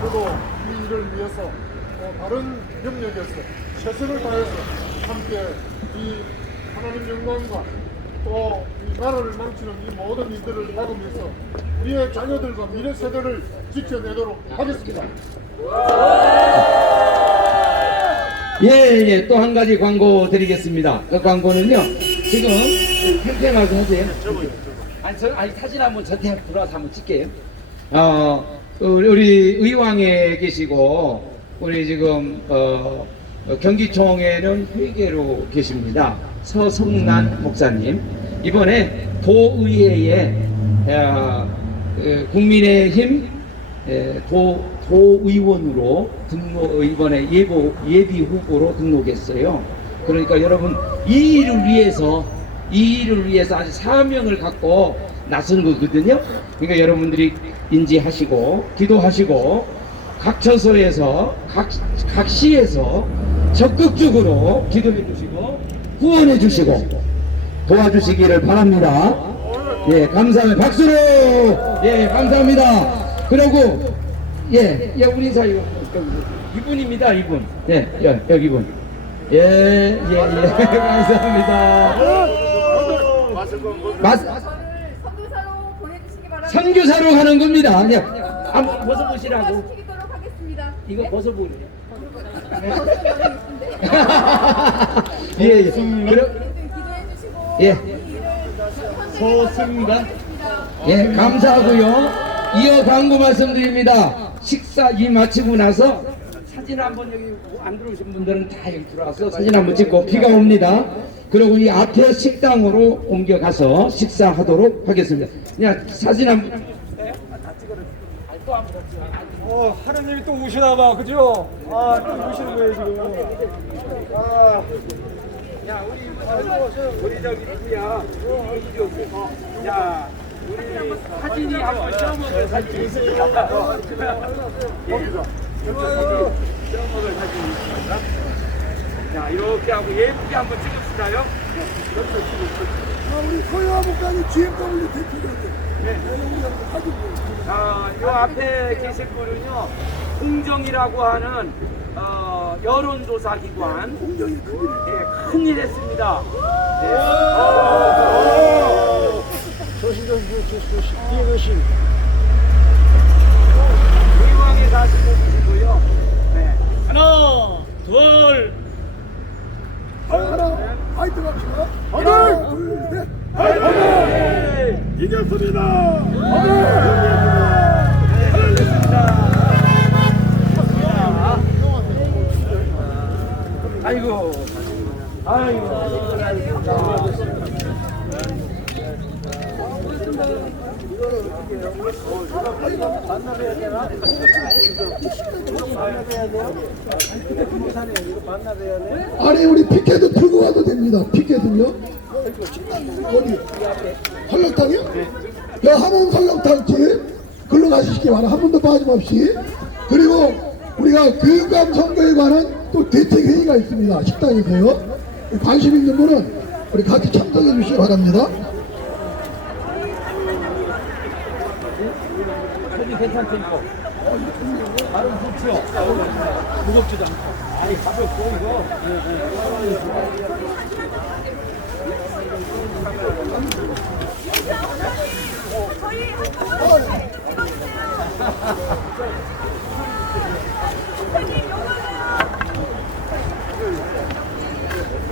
저도 이 일을 위해서 다른 영역에서 최선을 다해서 함께 이 하나님 영광과 또 이 나라를 망치는 이 모든 일들을 막으면서 우리의 자녀들과 미래 세대를 지켜내도록 하겠습니다. 예, 또 한 가지 광고 드리겠습니다. 그 광고는요, 지금 팽팽하게 하세요. 아니, 사진 한번 저한테 들어와서 한번 찍게요. 우리 의왕에 계시고, 우리 지금, 경기총회는 회계로 계십니다. 서성난 목사님. 이번에 도의회에, 국민의힘 도의원으로 이번에 예비 후보로 등록했어요. 그러니까 여러분 이 일을 위해서 아주 사명을 갖고 나선 거거든요. 그러니까 여러분들이 인지하시고 기도하시고 각 처소에서 각 시에서 적극적으로 기도해 주시고 후원해 주시고 도와주시기를 바랍니다. 예, 감사합니다. 박수로. 예, 감사합니다. 그리고 우리 사이 이분입니다. 이분. 여기 이분. 감사합니다. 선교사로 보내주시기 바랍니다. 선교사로 가는 겁니다. 한번 벗어보시라고. 시키도록 하겠습니다. 이거 벗어보세요. 기도해 주시고 소승관. 감사하고요. 이어 광고 말씀드립니다. 식사 이 마치고 나서 사진 한번 여기 안 들어오신 분들은 다 여기 들어와서 사진 한번 찍고 비가 옵니다. 그리고 이 앞에 식당으로 옮겨가서 식사하도록 하겠습니다. 사진 한번. 하느님이 또 오시나봐, 그죠? 또 오시는 거예요, 지금. 우리 저기 누구야? 우리 사진이 한번 찍어먹을 사진 있습니다. 찍어먹을 사진이 있습니다. 이렇게 하고 예쁘게 한번 찍읍시다요. 우리 서영아 목사님 GMW 대표님한테. 요 앞에 계실 분은요, 공정이라고 하는 여론조사 기관. 공정이 큰일 했습니다. 조심, 뒤에 조심. 의왕에 사시는 분이고요. 하나, 둘, 하나, 화이팅 합시다. 하나, 둘, 셋, 화이팅! 이겼습니다! 아이고. 만나야 되나? 아니 우리 피켓도 들고 와도 됩니다. 피켓은요? 어디? 설렁탕이요? 그 함흥 설렁탕집 글로 가시기 바랍니다. 한 번도 빠짐없이. 그리고 우리가 교육감 선거에 관한 또 대책회의가 있습니다. 식당에서요. 관심 있는 분은 우리 같이 참석해 주시기 바랍니다. 손이 괜찮죠 이거? 발음 좋죠? 무겁지도 않고 아니 가볍고 이거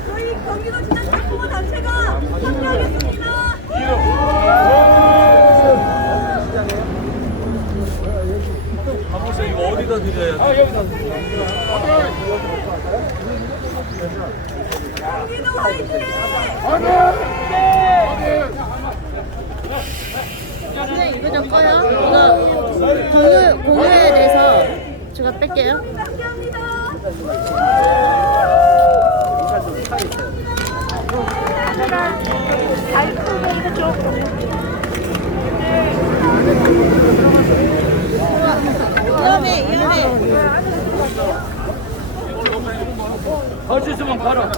저희 경기도 지난 학부모 단체가 합류하겠습니다. 가보세요. 이거 어디다 드려야 돼? 여기다 경기도 화이팅! 선생님 이거 좀 꺼요. 이거 공유에 대해서 제가 뺄게요. 위험해. 할 수 있으면 가라.